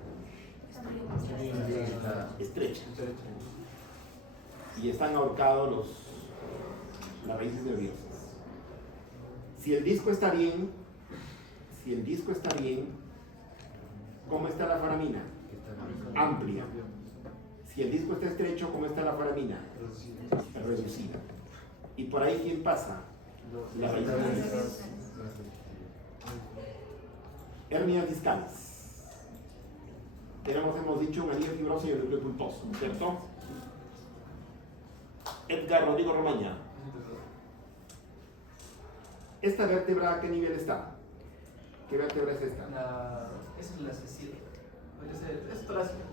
estrecha. Y están ahorcados las raíces nerviosas. Si el disco está bien, ¿cómo está la foramina? Amplia. Si el disco está estrecho, ¿cómo está la foramina? Reducida. ¿Y por ahí quién pasa? La raíz nerviosa. Hernias discales. Hemos dicho un anillo fibroso y el núcleo pulposo, ¿cierto? Edgar Rodrigo Romaña. ¿Esta vértebra a qué nivel está? ¿Qué vértebra es esta? Es la cecil. Es torácica.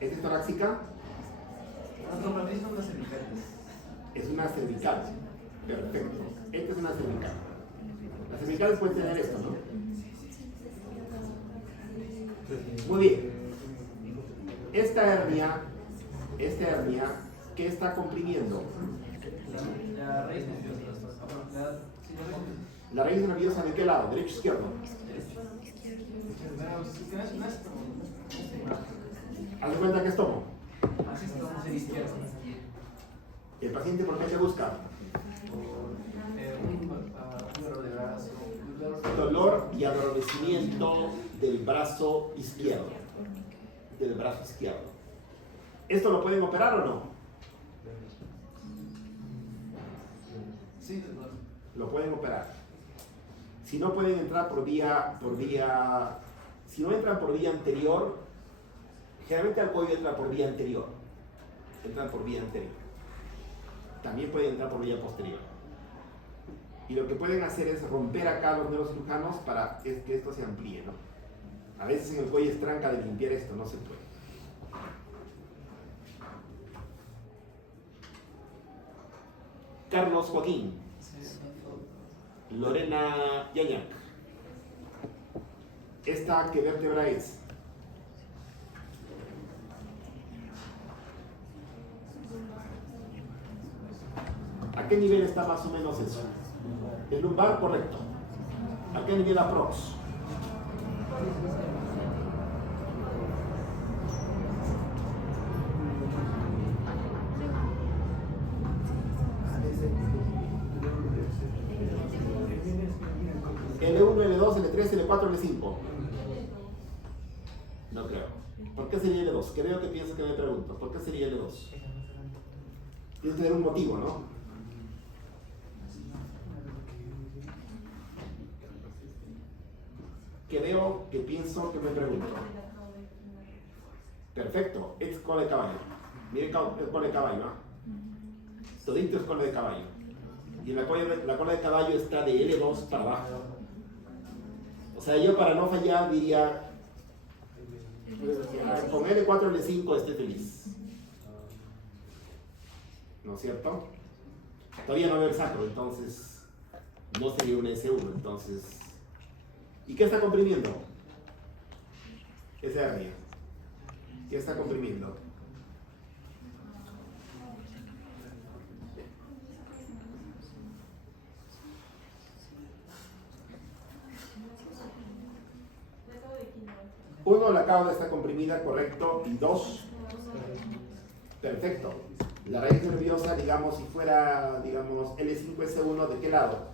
¿Es torácica? Normalmente son las cervicales. Es una cervical. Perfecto. Esta es una cervical. Las cervicales pueden tener esto, ¿no? Muy bien. Esta hernia, ¿qué está comprimiendo? La raíz nerviosa. ¿La raíz nerviosa de qué lado? ¿Derecho o izquierdo? Haz de cuenta que es tomo. ¿El paciente por qué te busca? Dolor y adormecimiento del brazo izquierdo. ¿Esto lo pueden operar o no? Sí, lo pueden operar. Si no pueden entrar si no entran por vía anterior, generalmente el cuello entra por vía anterior. También pueden entrar por vía posterior. Y lo que pueden hacer es romper acá los nervios cirujanos para que esto se amplíe, ¿no? A veces en el cuello es tranca de limpiar esto, no se puede. Carlos Joaquín. Lorena Yañac. ¿Esta qué vértebra es? ¿A qué nivel está más o menos eso? El lumbar, correcto. ¿A qué nivel aprox? L1, L2, L3, L4, L5. No creo. ¿Por qué sería L2? ¿Qué veo que piensas que me pregunto? ¿Por qué sería L2? Tienes que tener un motivo, ¿no? ¿Qué veo que pienso que me pregunto? Perfecto. Es cola de caballo. Miren, es cola de caballo, ¿no? Todito es cola de caballo. Y la cola de caballo está de L2 para abajo. O sea, yo para no fallar diría, con L4, L5 estoy feliz. ¿No es cierto? Todavía no veo el sacro, entonces no sería un S1. Entonces, ¿y qué está comprimiendo? Esa hernia. ¿Qué está comprimiendo? Uno, la cauda está comprimida, correcto. Y dos, perfecto. La raíz nerviosa, digamos, si fuera, digamos, L5S1, ¿de qué lado?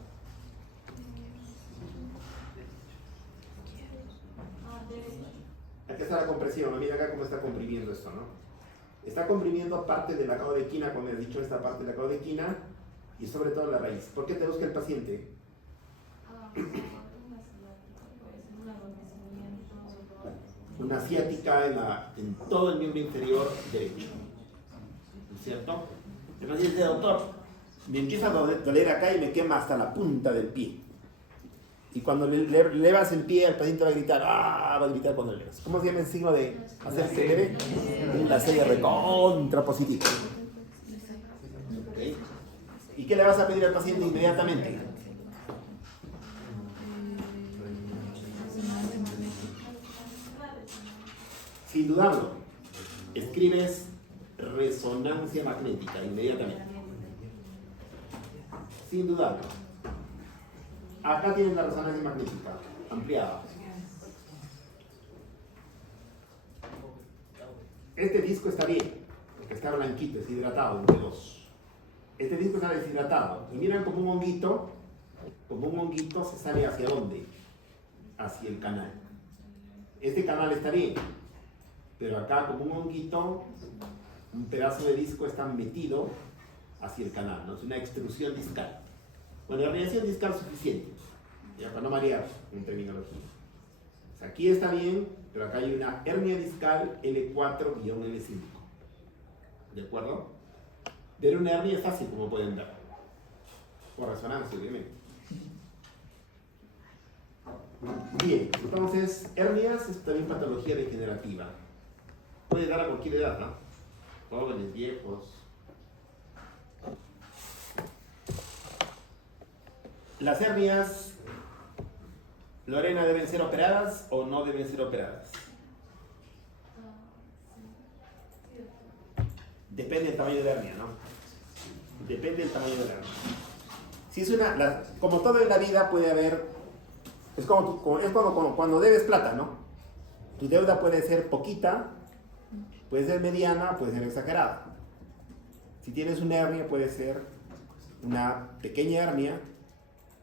Aquí está la compresión. Mira acá cómo está comprimiendo esto, ¿no? Está comprimiendo parte de la caudequina, como he dicho, esta parte de la caudequina y sobre todo la raíz. ¿Por qué te busca el paciente? Una ciática en todo el miembro inferior derecho. ¿No es cierto? El paciente dice, doctor, me empieza a doler acá y me quema hasta la punta del pie. Y cuando le levas el pie, el paciente va a gritar, va a gritar cuando le levas. ¿Cómo se llama el signo de hacerse leve? La serie recontra positiva. ¿Okay? ¿Y qué le vas a pedir al paciente inmediatamente? Sin dudarlo, escribes resonancia magnética inmediatamente. Sin dudarlo. Acá tienen la resonancia magnética ampliada. Este disco está bien, porque está blanquito, es hidratado entre dos. Este disco está deshidratado. Y miran como un honguito se sale hacia dónde? Hacia el canal. Este canal está bien, pero acá como un honguito, un pedazo de disco está metido hacia el canal, ¿no? Es una extrusión discal. Bueno, la radiación discal es suficiente, ya para no marear en terminología. O sea, aquí está bien, pero acá hay una hernia discal L4-L5. ¿De acuerdo? Ver una hernia es fácil, como pueden ver. Por resonancia, obviamente. Bien, entonces, hernias es también patología degenerativa. Puede dar a cualquier edad, ¿no? Jóvenes, viejos. Las hernias, Lorena, ¿deben ser operadas o no deben ser operadas? Depende del tamaño de la hernia, ¿no? Depende del tamaño de la hernia. Si es como todo en la vida puede haber, es como cuando debes plata, ¿no? Tu deuda puede ser poquita, puede ser mediana, puede ser exagerada. Si tienes una hernia puede ser una pequeña hernia,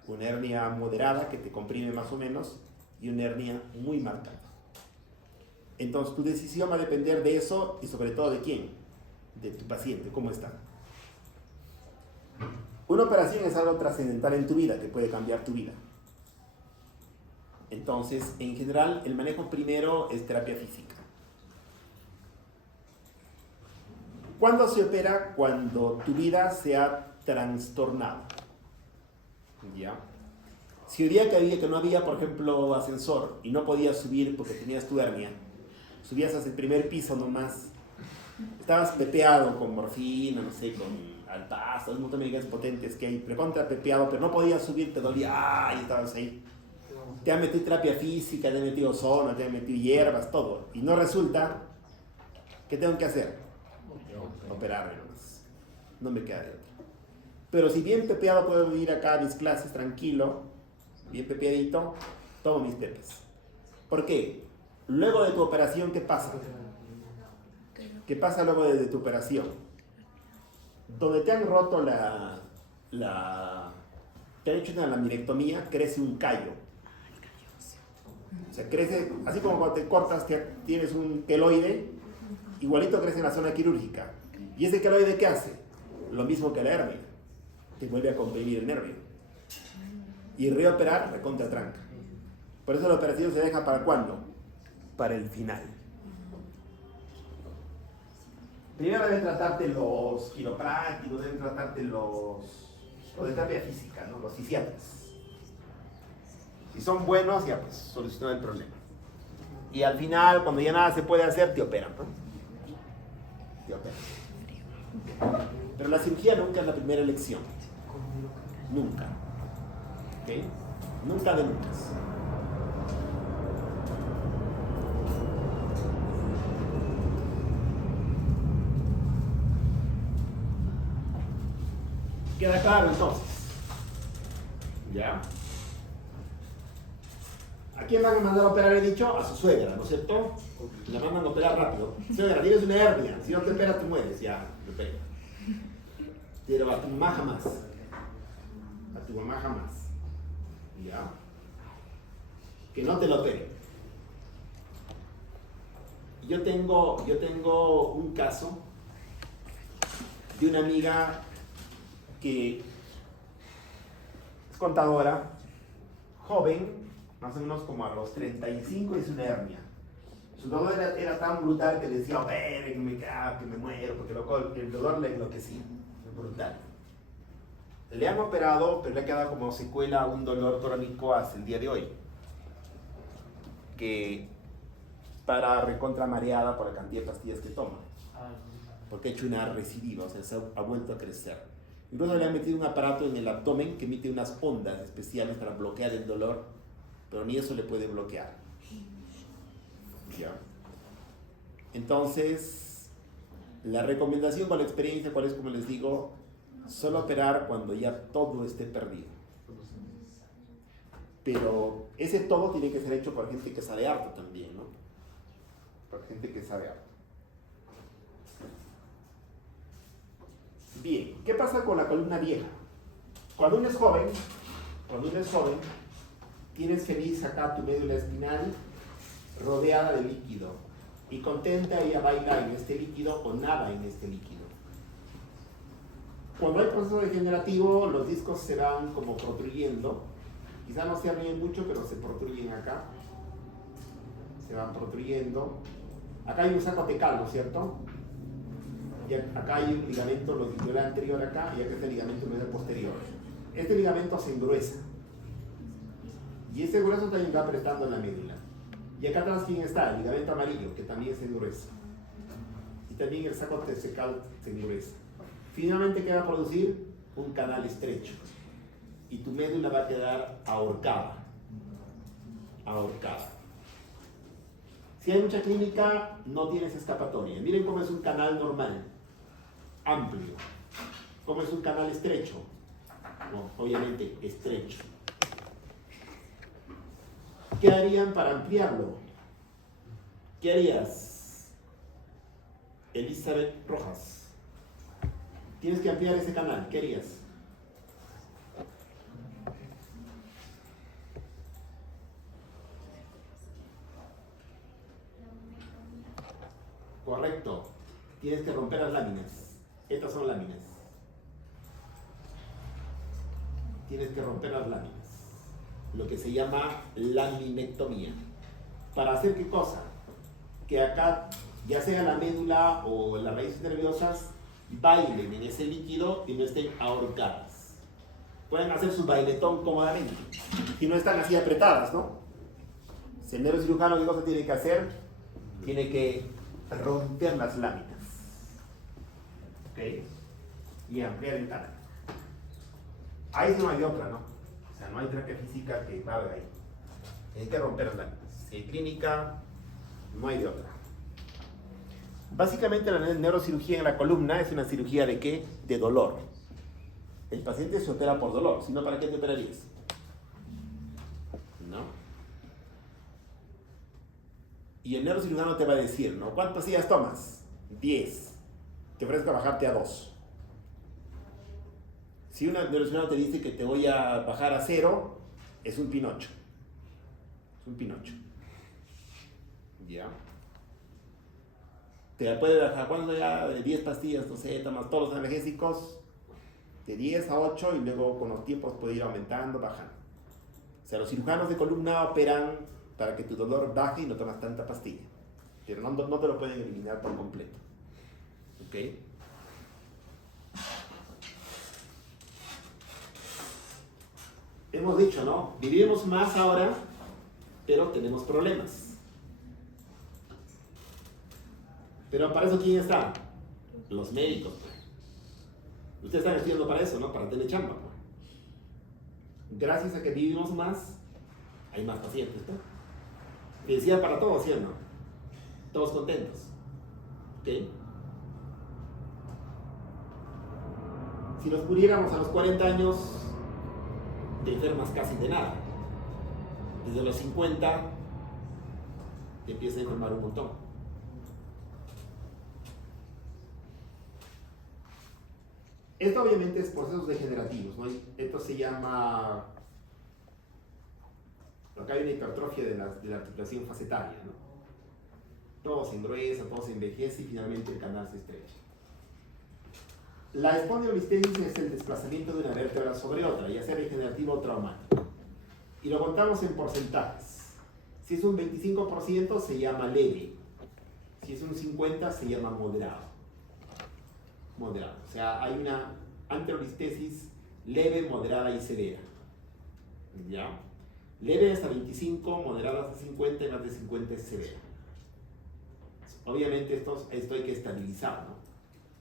una hernia moderada que te comprime más o menos y una hernia muy marcada. Entonces tu decisión va a depender de eso y sobre todo de quién, de tu paciente, cómo está. Una operación es algo trascendental en tu vida, que puede cambiar tu vida. Entonces, en general, el manejo primero es terapia física. ¿Cuándo se opera? Cuando tu vida se ha trastornado. ¿Ya? Si el día que no había, por ejemplo, ascensor y no podías subir porque tenías tu hernia, subías hasta el primer piso nomás, estabas pepeado con morfina, no sé, con alpazo, un montón de medicamentos potentes que hay, recontra pepeado, pero no podías subir, te dolía, y estabas ahí. Te han metido terapia física, te han metido zona, te han metido hierbas, todo. Y no resulta, ¿qué tengo que hacer? Operarme nomás. No me queda de otra. Pero si bien pepeado puedo venir acá a mis clases tranquilo, bien pepeadito, tomo mis pepes. ¿Por qué? Luego de tu operación, ¿qué pasa? ¿Qué pasa luego de tu operación? Donde te han roto te han hecho una lamirectomía, crece un callo. O sea, crece, así como cuando te cortas, tienes un queloide, igualito crece en la zona quirúrgica. ¿Y ese queloide qué hace? Lo mismo que la hernia. Te vuelve a comprimir el nervio. Y reoperar, recontra tranca. Por eso la operación se deja ¿para cuándo? Para el final. Primero deben tratarte los quiroprácticos, deben tratarte los de terapia física, ¿no? Los fisiatras. Si son buenos, ya pues solucionan el problema. Y al final, cuando ya nada se puede hacer, te operan, ¿no? Te operan. Pero la cirugía nunca es la primera elección. Nunca. ¿Ok? Nunca de nunca. ¿Queda claro entonces? ¿Ya? ¿A quién van a mandar a operar, he dicho? A su suegra, ¿no es cierto? La mandan a operar rápido. Suegra, tienes una hernia. Si no te operas, tú mueres. Ya, te opera. Pero a tu mamá jamás. A tu mamá jamás. ¿Ya? Que no te lo opere. Yo tengo un caso de una amiga que es contadora, joven, más o menos como a los 35, hizo una hernia. Su dolor era tan brutal que decía, opere, que me cago, que me muero, porque el dolor le enloquecía. Brutal. Le han operado, pero le ha quedado como secuela un dolor crónico hasta el día de hoy. Que para recontra mareada por la cantidad de pastillas que toma. Porque ha hecho una recidiva, o sea, se ha vuelto a crecer. Incluso le han metido un aparato en el abdomen que emite unas ondas especiales para bloquear el dolor, pero ni eso le puede bloquear. ¿Ya? Entonces, la recomendación con la experiencia, ¿cuál es? Como les digo, solo operar cuando ya todo esté perdido. Pero ese todo tiene que ser hecho por gente que sabe harto también, ¿no? Por gente que sabe harto. Bien, ¿qué pasa con la columna vieja? Cuando uno es joven, tienes feliz acá tu médula espinal rodeada de líquido y contenta ella baila en este líquido o nada en este líquido. Cuando hay proceso degenerativo, los discos se van como protruyendo, quizá no se abren mucho, pero se protruyen acá, se van protruyendo. Acá hay un saco tecal, ¿no es cierto? Y acá hay un ligamento longitudinal anterior acá y acá está el ligamento medial posterior. Este ligamento se engruesa. Y ese grueso también va apretando en la médula. Y acá atrás, ¿quién está? El ligamento amarillo, que también se endurece. Y también el saco tecal se endurece. Finalmente, ¿qué va a producir? Un canal estrecho. Y tu médula va a quedar ahorcada. Ahorcada. Si hay mucha clínica, no tienes escapatoria. Miren cómo es un canal normal, amplio. Cómo es un canal estrecho. No, obviamente, estrecho. ¿Qué harían para ampliarlo? ¿Qué harías, Elizabeth Rojas? Tienes que ampliar ese canal. ¿Qué harías? Correcto. Tienes que romper las láminas. Estas son láminas. Tienes que romper las láminas. Lo que se llama laminectomía. ¿Para hacer qué cosa? Que acá, ya sea la médula o las raíces nerviosas, bailen en ese líquido y no estén ahorcadas. Pueden hacer su bailetón cómodamente. Y no están así apretadas, ¿no? Si el neurocirujano, ¿qué cosa tiene que hacer? Tiene que romper las láminas. ¿Ok? Y ampliar el canal. Ahí sí no hay de otra, ¿no? O sea, no hay terapia física que valga ahí. Hay que romper las láminas. En clínica, no hay de otra. Básicamente la neurocirugía en la columna es una cirugía ¿de qué? De dolor. El paciente se opera por dolor, si no, ¿para qué te operarías? ¿No? Y el neurocirujano te va a decir, ¿no? ¿Cuántas pastillas tomas? 10. Te ofrezco a bajarte a 2. Si un neurocirujano te dice que te voy a bajar a 0, es un pinocho. Es un pinocho. ¿Ya? Te puede bajar, ¿cuánto ya? De 10 pastillas, no sé, tomas todos los analgésicos, de 10 a 8 y luego con los tiempos puede ir aumentando, bajando. O sea, los cirujanos de columna operan para que tu dolor baje y no tomas tanta pastilla. Pero no te lo pueden eliminar por completo. ¿Ok? Hemos dicho, ¿no? Vivimos más ahora, pero tenemos problemas. Pero para eso, ¿quién está? Los médicos. Ustedes están estudiando para eso, ¿no? Para tener chamba. Gracias a que vivimos más, hay más pacientes, ¿no? Felicidad para todos, ¿sí o no? Todos contentos. ¿Ok? Si nos muriéramos a los 40 años, te enfermas casi de nada. Desde los 50, te empiezas a enfermar un montón. Esto obviamente es procesos degenerativos, ¿no? Esto se llama... Acá hay una hipertrofia de la articulación facetaria, ¿no? Todo se engruesa, todo se envejece y finalmente el canal se estrecha. La espondilolistesis es el desplazamiento de una vértebra sobre otra, ya sea degenerativo o traumático. Y lo contamos en porcentajes. Si es un 25% se llama leve. Si es un 50% se llama moderado. Moderado. O sea, hay una anterolistesis leve, moderada y severa. ¿Ya? Leve hasta 25, moderada hasta 50 y más de 50 es severa. Obviamente esto hay que estabilizar, ¿no?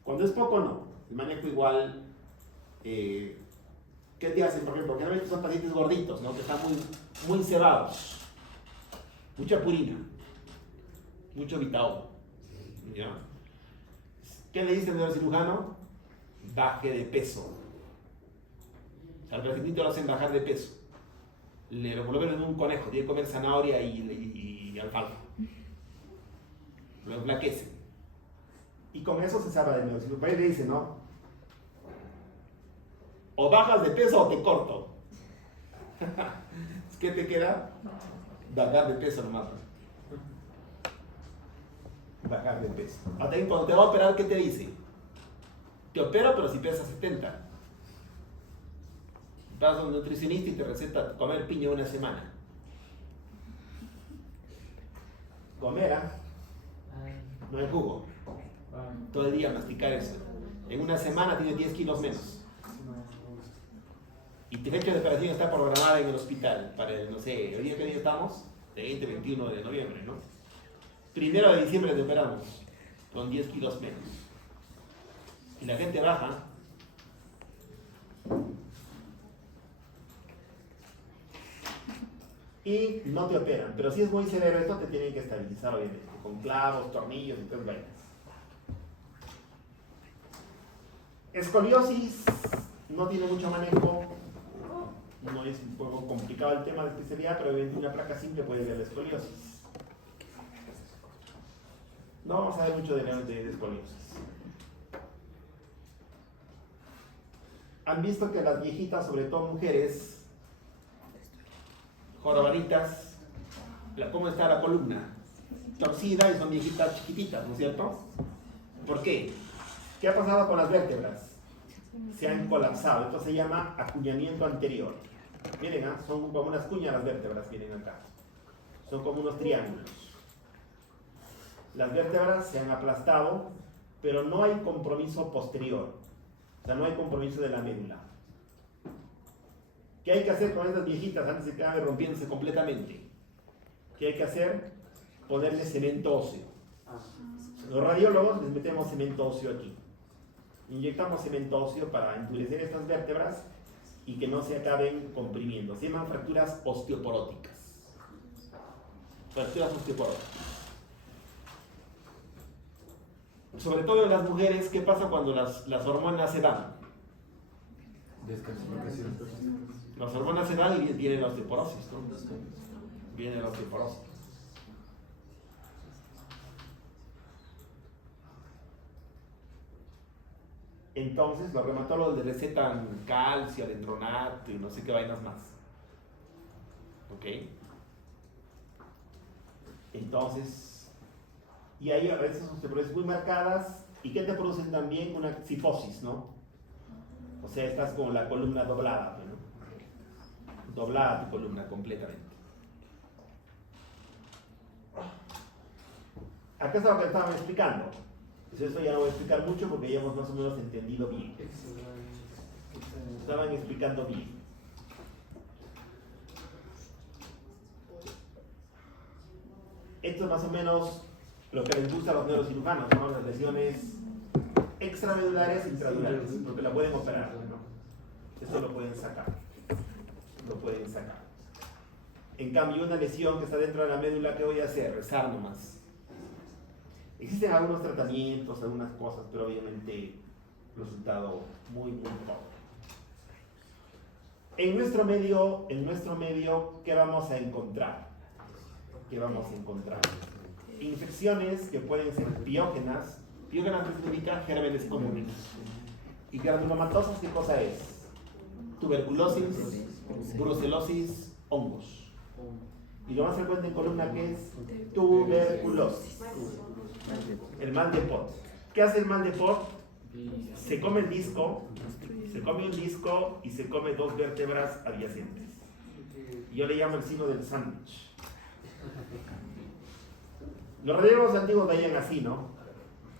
Cuando es poco, no. El manejo igual, ¿qué te hacen? Por ejemplo, generalmente son pacientes gorditos, ¿no? Que están muy cebados. Mucha purina. Mucho vitao. ¿Ya? ¿Qué le dice el neurocirujano? Baje de peso. Al pacientito lo hacen bajar de peso. Lo colocan en un conejo, tiene que comer zanahoria y alfalfa. Lo enflaquece. Y con eso se salva del neurocirujano. Le dice, ¿no? O bajas de peso o te corto. ¿Qué te queda? Bajar de peso nomás. Bajar de peso. Ahora también cuando te va a operar, ¿qué te dice? Te opero, pero si pesas 70. Vas a un nutricionista y te receta comer piña una semana. Comer, ¿ah? No hay jugo. Todo el día masticar eso. En una semana tienes 10 kilos menos. Y tu fecha de operación está programada en el hospital para el, no sé, ¿el día que día estamos? De 20, 21 de noviembre, ¿no? 1 de diciembre te operamos con 10 kilos menos. Y la gente baja. Y no te operan. Pero si es muy severo esto, te tienen que estabilizar, obviamente, con clavos, tornillos y todo vainas. Escoliosis no tiene mucho manejo. No es un poco complicado el tema de especialidad, pero obviamente una placa simple puede ver la escoliosis. No vamos a ver mucho de escoliosis. Han visto que las viejitas, sobre todo mujeres, jorobaditas, ¿cómo está la columna? Torcida y son viejitas chiquititas, ¿no es cierto? ¿Por qué? ¿Qué ha pasado con las vértebras? Se han colapsado. Esto se llama acuñamiento anterior. Miren, ¿eh? Son como unas cuñas las vértebras, miren acá. Son como unos triángulos. Las vértebras se han aplastado, pero no hay compromiso posterior. O sea, no hay compromiso de la médula. ¿Qué hay que hacer con estas viejitas antes de que acabe rompiéndose completamente? ¿Qué hay que hacer? Ponerle cemento óseo. Los radiólogos les metemos cemento óseo aquí. Inyectamos cemento óseo para endurecer estas vértebras y que no se acaben comprimiendo. Se llaman fracturas osteoporóticas. Fracturas osteoporóticas. Sobre todo en las mujeres, ¿qué pasa cuando las hormonas se dan? Las hormonas se dan y viene la osteoporosis, ¿no? Viene la osteoporosis. Entonces los reumatólogos les recetan calcio, alendronato y no sé qué vainas más. ¿Ok? Entonces, y hay a veces osteoporosis muy marcadas. ¿Y qué te producen también? Una cifosis, ¿no? O sea, estás con la columna doblada, ¿no? Doblada tu columna completamente. Acá está lo que estaban explicando. Pues eso ya no voy a explicar mucho porque ya hemos más o menos entendido bien. Estaban explicando bien. Esto es más o menos lo que les gusta a los neurocirujanos, ¿no? Las lesiones extramedulares e intradurales, porque la pueden operar, ¿no? Esto lo pueden sacar. Lo pueden sacar. En cambio, una lesión que está dentro de la médula, ¿qué voy a hacer? Rezar nomás. Existen algunos tratamientos, algunas cosas, pero obviamente resultado muy pobre. En nuestro medio, ¿qué vamos a encontrar? ¿Qué vamos a encontrar? Infecciones que pueden ser piógenas. Piógenas significa gérmenes comunes. ¿Y granulomatosas qué cosa es? Tuberculosis, brucelosis, hongos. Y lo más frecuente en columna, ¿qué es? Tuberculosis. El mal de Pot. ¿Qué hace el mal de Pot? Se come el disco, se come un disco y se come 2 vértebras adyacentes. Yo le llamo el signo del sándwich. Los radiólogos antiguos veían así, ¿no?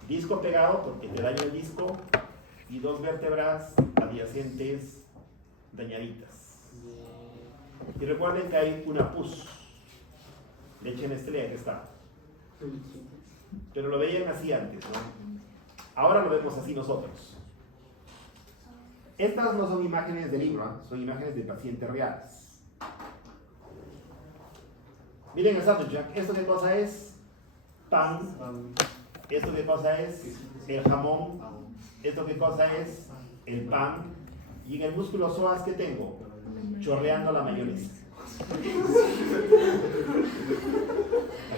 Disco pegado porque te daña el disco y 2 vértebras adyacentes dañaditas. Y recuerden que hay una pus, leche Nestlé, que está. Pero lo veían así antes, ¿no? Ahora lo vemos así nosotros. Estas no son imágenes de libro, ¿eh? Son imágenes de pacientes reales. Miren el sándwich. ¿Esto qué cosa es? Pan. ¿Esto qué cosa es? El jamón. ¿Esto qué cosa es? El pan. Y en el músculo psoas, ¿qué tengo? Chorreando la mayonesa.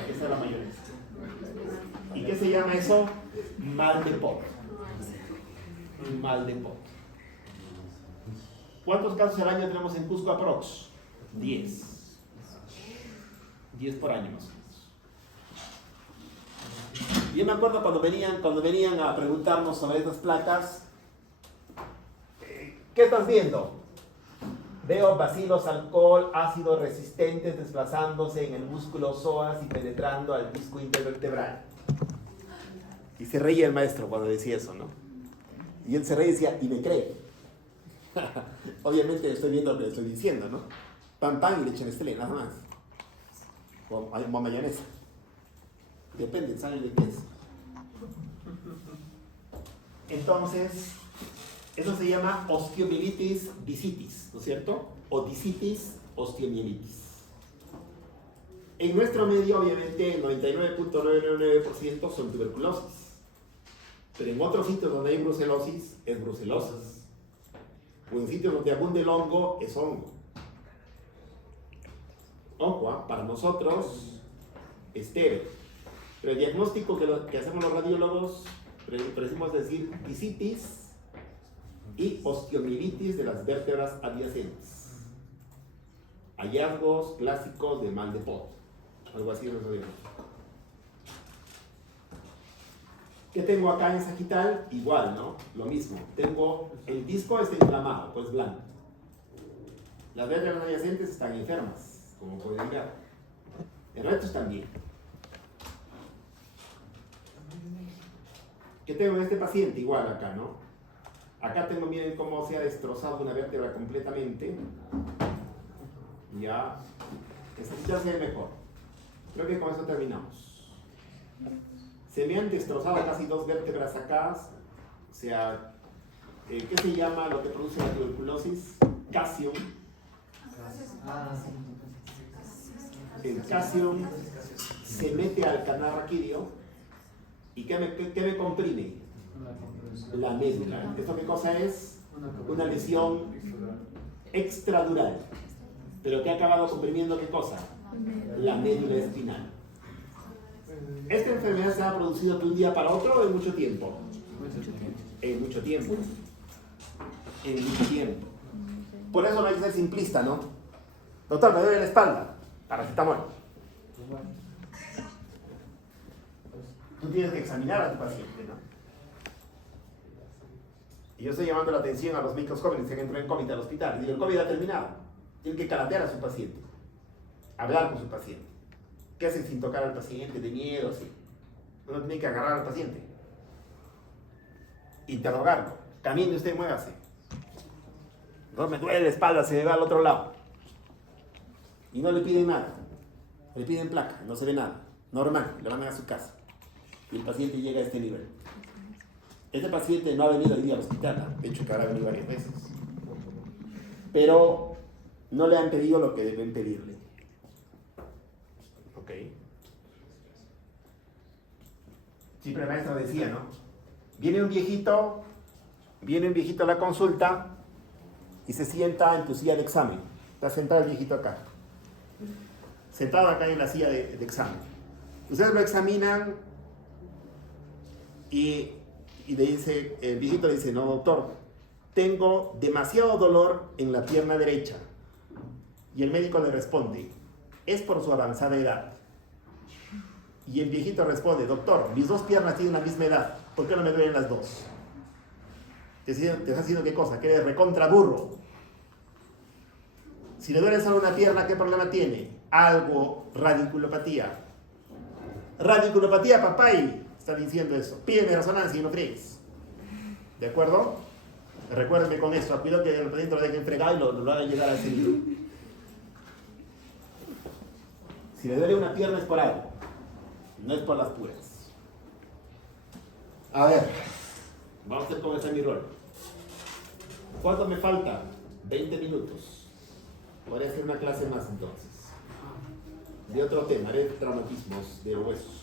Esa es la mayonesa. ¿Y qué se llama eso? Mal de Pot. Mal de Pot. ¿Cuántos casos al año tenemos en Cusco aprox? 10. 10 por año más o menos. Yo me acuerdo cuando venían a preguntarnos sobre estas placas, ¿qué estás viendo? Veo bacilos, alcohol, ácidos resistentes desplazándose en el músculo psoas y penetrando al disco intervertebral. Y se reía el maestro cuando decía eso, ¿no? Y él se reía y decía, y me cree. Obviamente estoy viendo lo que le estoy diciendo, ¿no? Pan y leche Nestlé, nada más. O mayonesa. Depende, ¿saben de qué es? Entonces, eso se llama osteomielitis disitis, ¿no es cierto? O disitis osteomielitis. En nuestro medio, obviamente, el 99.999% son tuberculosis. Pero en otros sitios donde hay brucelosis, es brucelosis. O en sitios donde abunde el hongo, es hongo. Ojo, para nosotros, estéreo. Pero el diagnóstico que hacemos los radiólogos, preferimos decir disitis y osteomielitis de las vértebras adyacentes. Hallazgos clásicos de mal de Pot. Algo así no sabemos. ¿Qué tengo acá en sagital? Igual, ¿no? Lo mismo. Tengo el disco está inflamado, pues blanco. Las vértebras adyacentes están enfermas, como pueden ver. El rectus también. ¿Qué tengo en este paciente? Igual acá, ¿no? Acá tengo, miren cómo se ha destrozado una vértebra completamente. Ya. Esta ya se ve mejor. Creo que con eso terminamos. Se me han destrozado casi 2 vértebras acá. O sea, ¿qué se llama lo que produce la tuberculosis? Calcium. El calcium se mete al canal raquídeo. ¿Y qué me comprime? La médula. ¿Esto qué cosa es? Una lesión extradural. ¿Pero qué ha acabado comprimiendo qué cosa? La médula espinal. ¿Esta enfermedad se ha producido de un día para otro o en mucho tiempo? En mucho tiempo. En mucho tiempo. Por eso no hay que ser simplista, ¿no? Doctor, me duele la espalda. Paracetamol. Tú tienes que examinar a tu paciente, ¿no? Y yo estoy llamando la atención a los médicos jóvenes que entran en COVID al hospital. Digo, el COVID ha terminado. Tienen que calatear a su paciente. Hablar con su paciente. ¿Qué hacen sin tocar al paciente? De miedo, así. Uno tiene que agarrar al paciente. Interrogarlo. Camine usted, muévase. No me duele la espalda, se me va al otro lado. Y no le piden nada. Le piden placa, no se ve nada. Normal, le van a su casa. Y el paciente llega a este nivel. Este paciente no ha venido hoy día al hospital, ¿no? De hecho que habrá venido varias veces. Pero no le han pedido lo que deben pedirle. Ok. Siempre el maestro decía, ¿no? Viene un viejito a la consulta y se sienta en tu silla de examen. Está sentado el viejito acá. Sentado acá en la silla de examen. Ustedes lo examinan y le dice, el viejito le dice, no doctor, tengo demasiado dolor en la pierna derecha. Y el médico le responde, es por su avanzada edad. Y el viejito responde, doctor, mis 2 piernas tienen la misma edad, ¿por qué no me duelen las 2? ¿Te estás haciendo qué cosa? Que eres recontra burro. Si le duele solo una pierna, ¿qué problema tiene? Algo, radiculopatía. Radiculopatía, papay. Está diciendo eso. Pídeme resonancia y no fregues. ¿De acuerdo? Recuérdenme con esto. Cuidado que el paciente lo dejen fregado y lo hagan llegar al cerebro. Si le duele una pierna es por algo. No es por las puras. A ver. Vamos a hacer cómo está mi rol. ¿Cuánto me falta? 20 minutos. Podría hacer una clase más entonces. De otro tema. Haré traumatismos de huesos.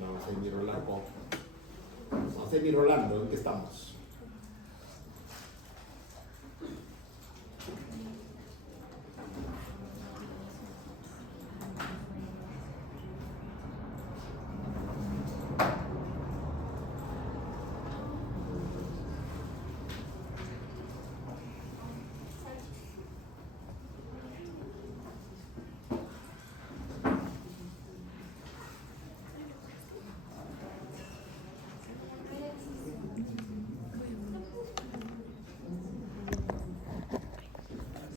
Vamos a ir Rolando. ¿En qué estamos?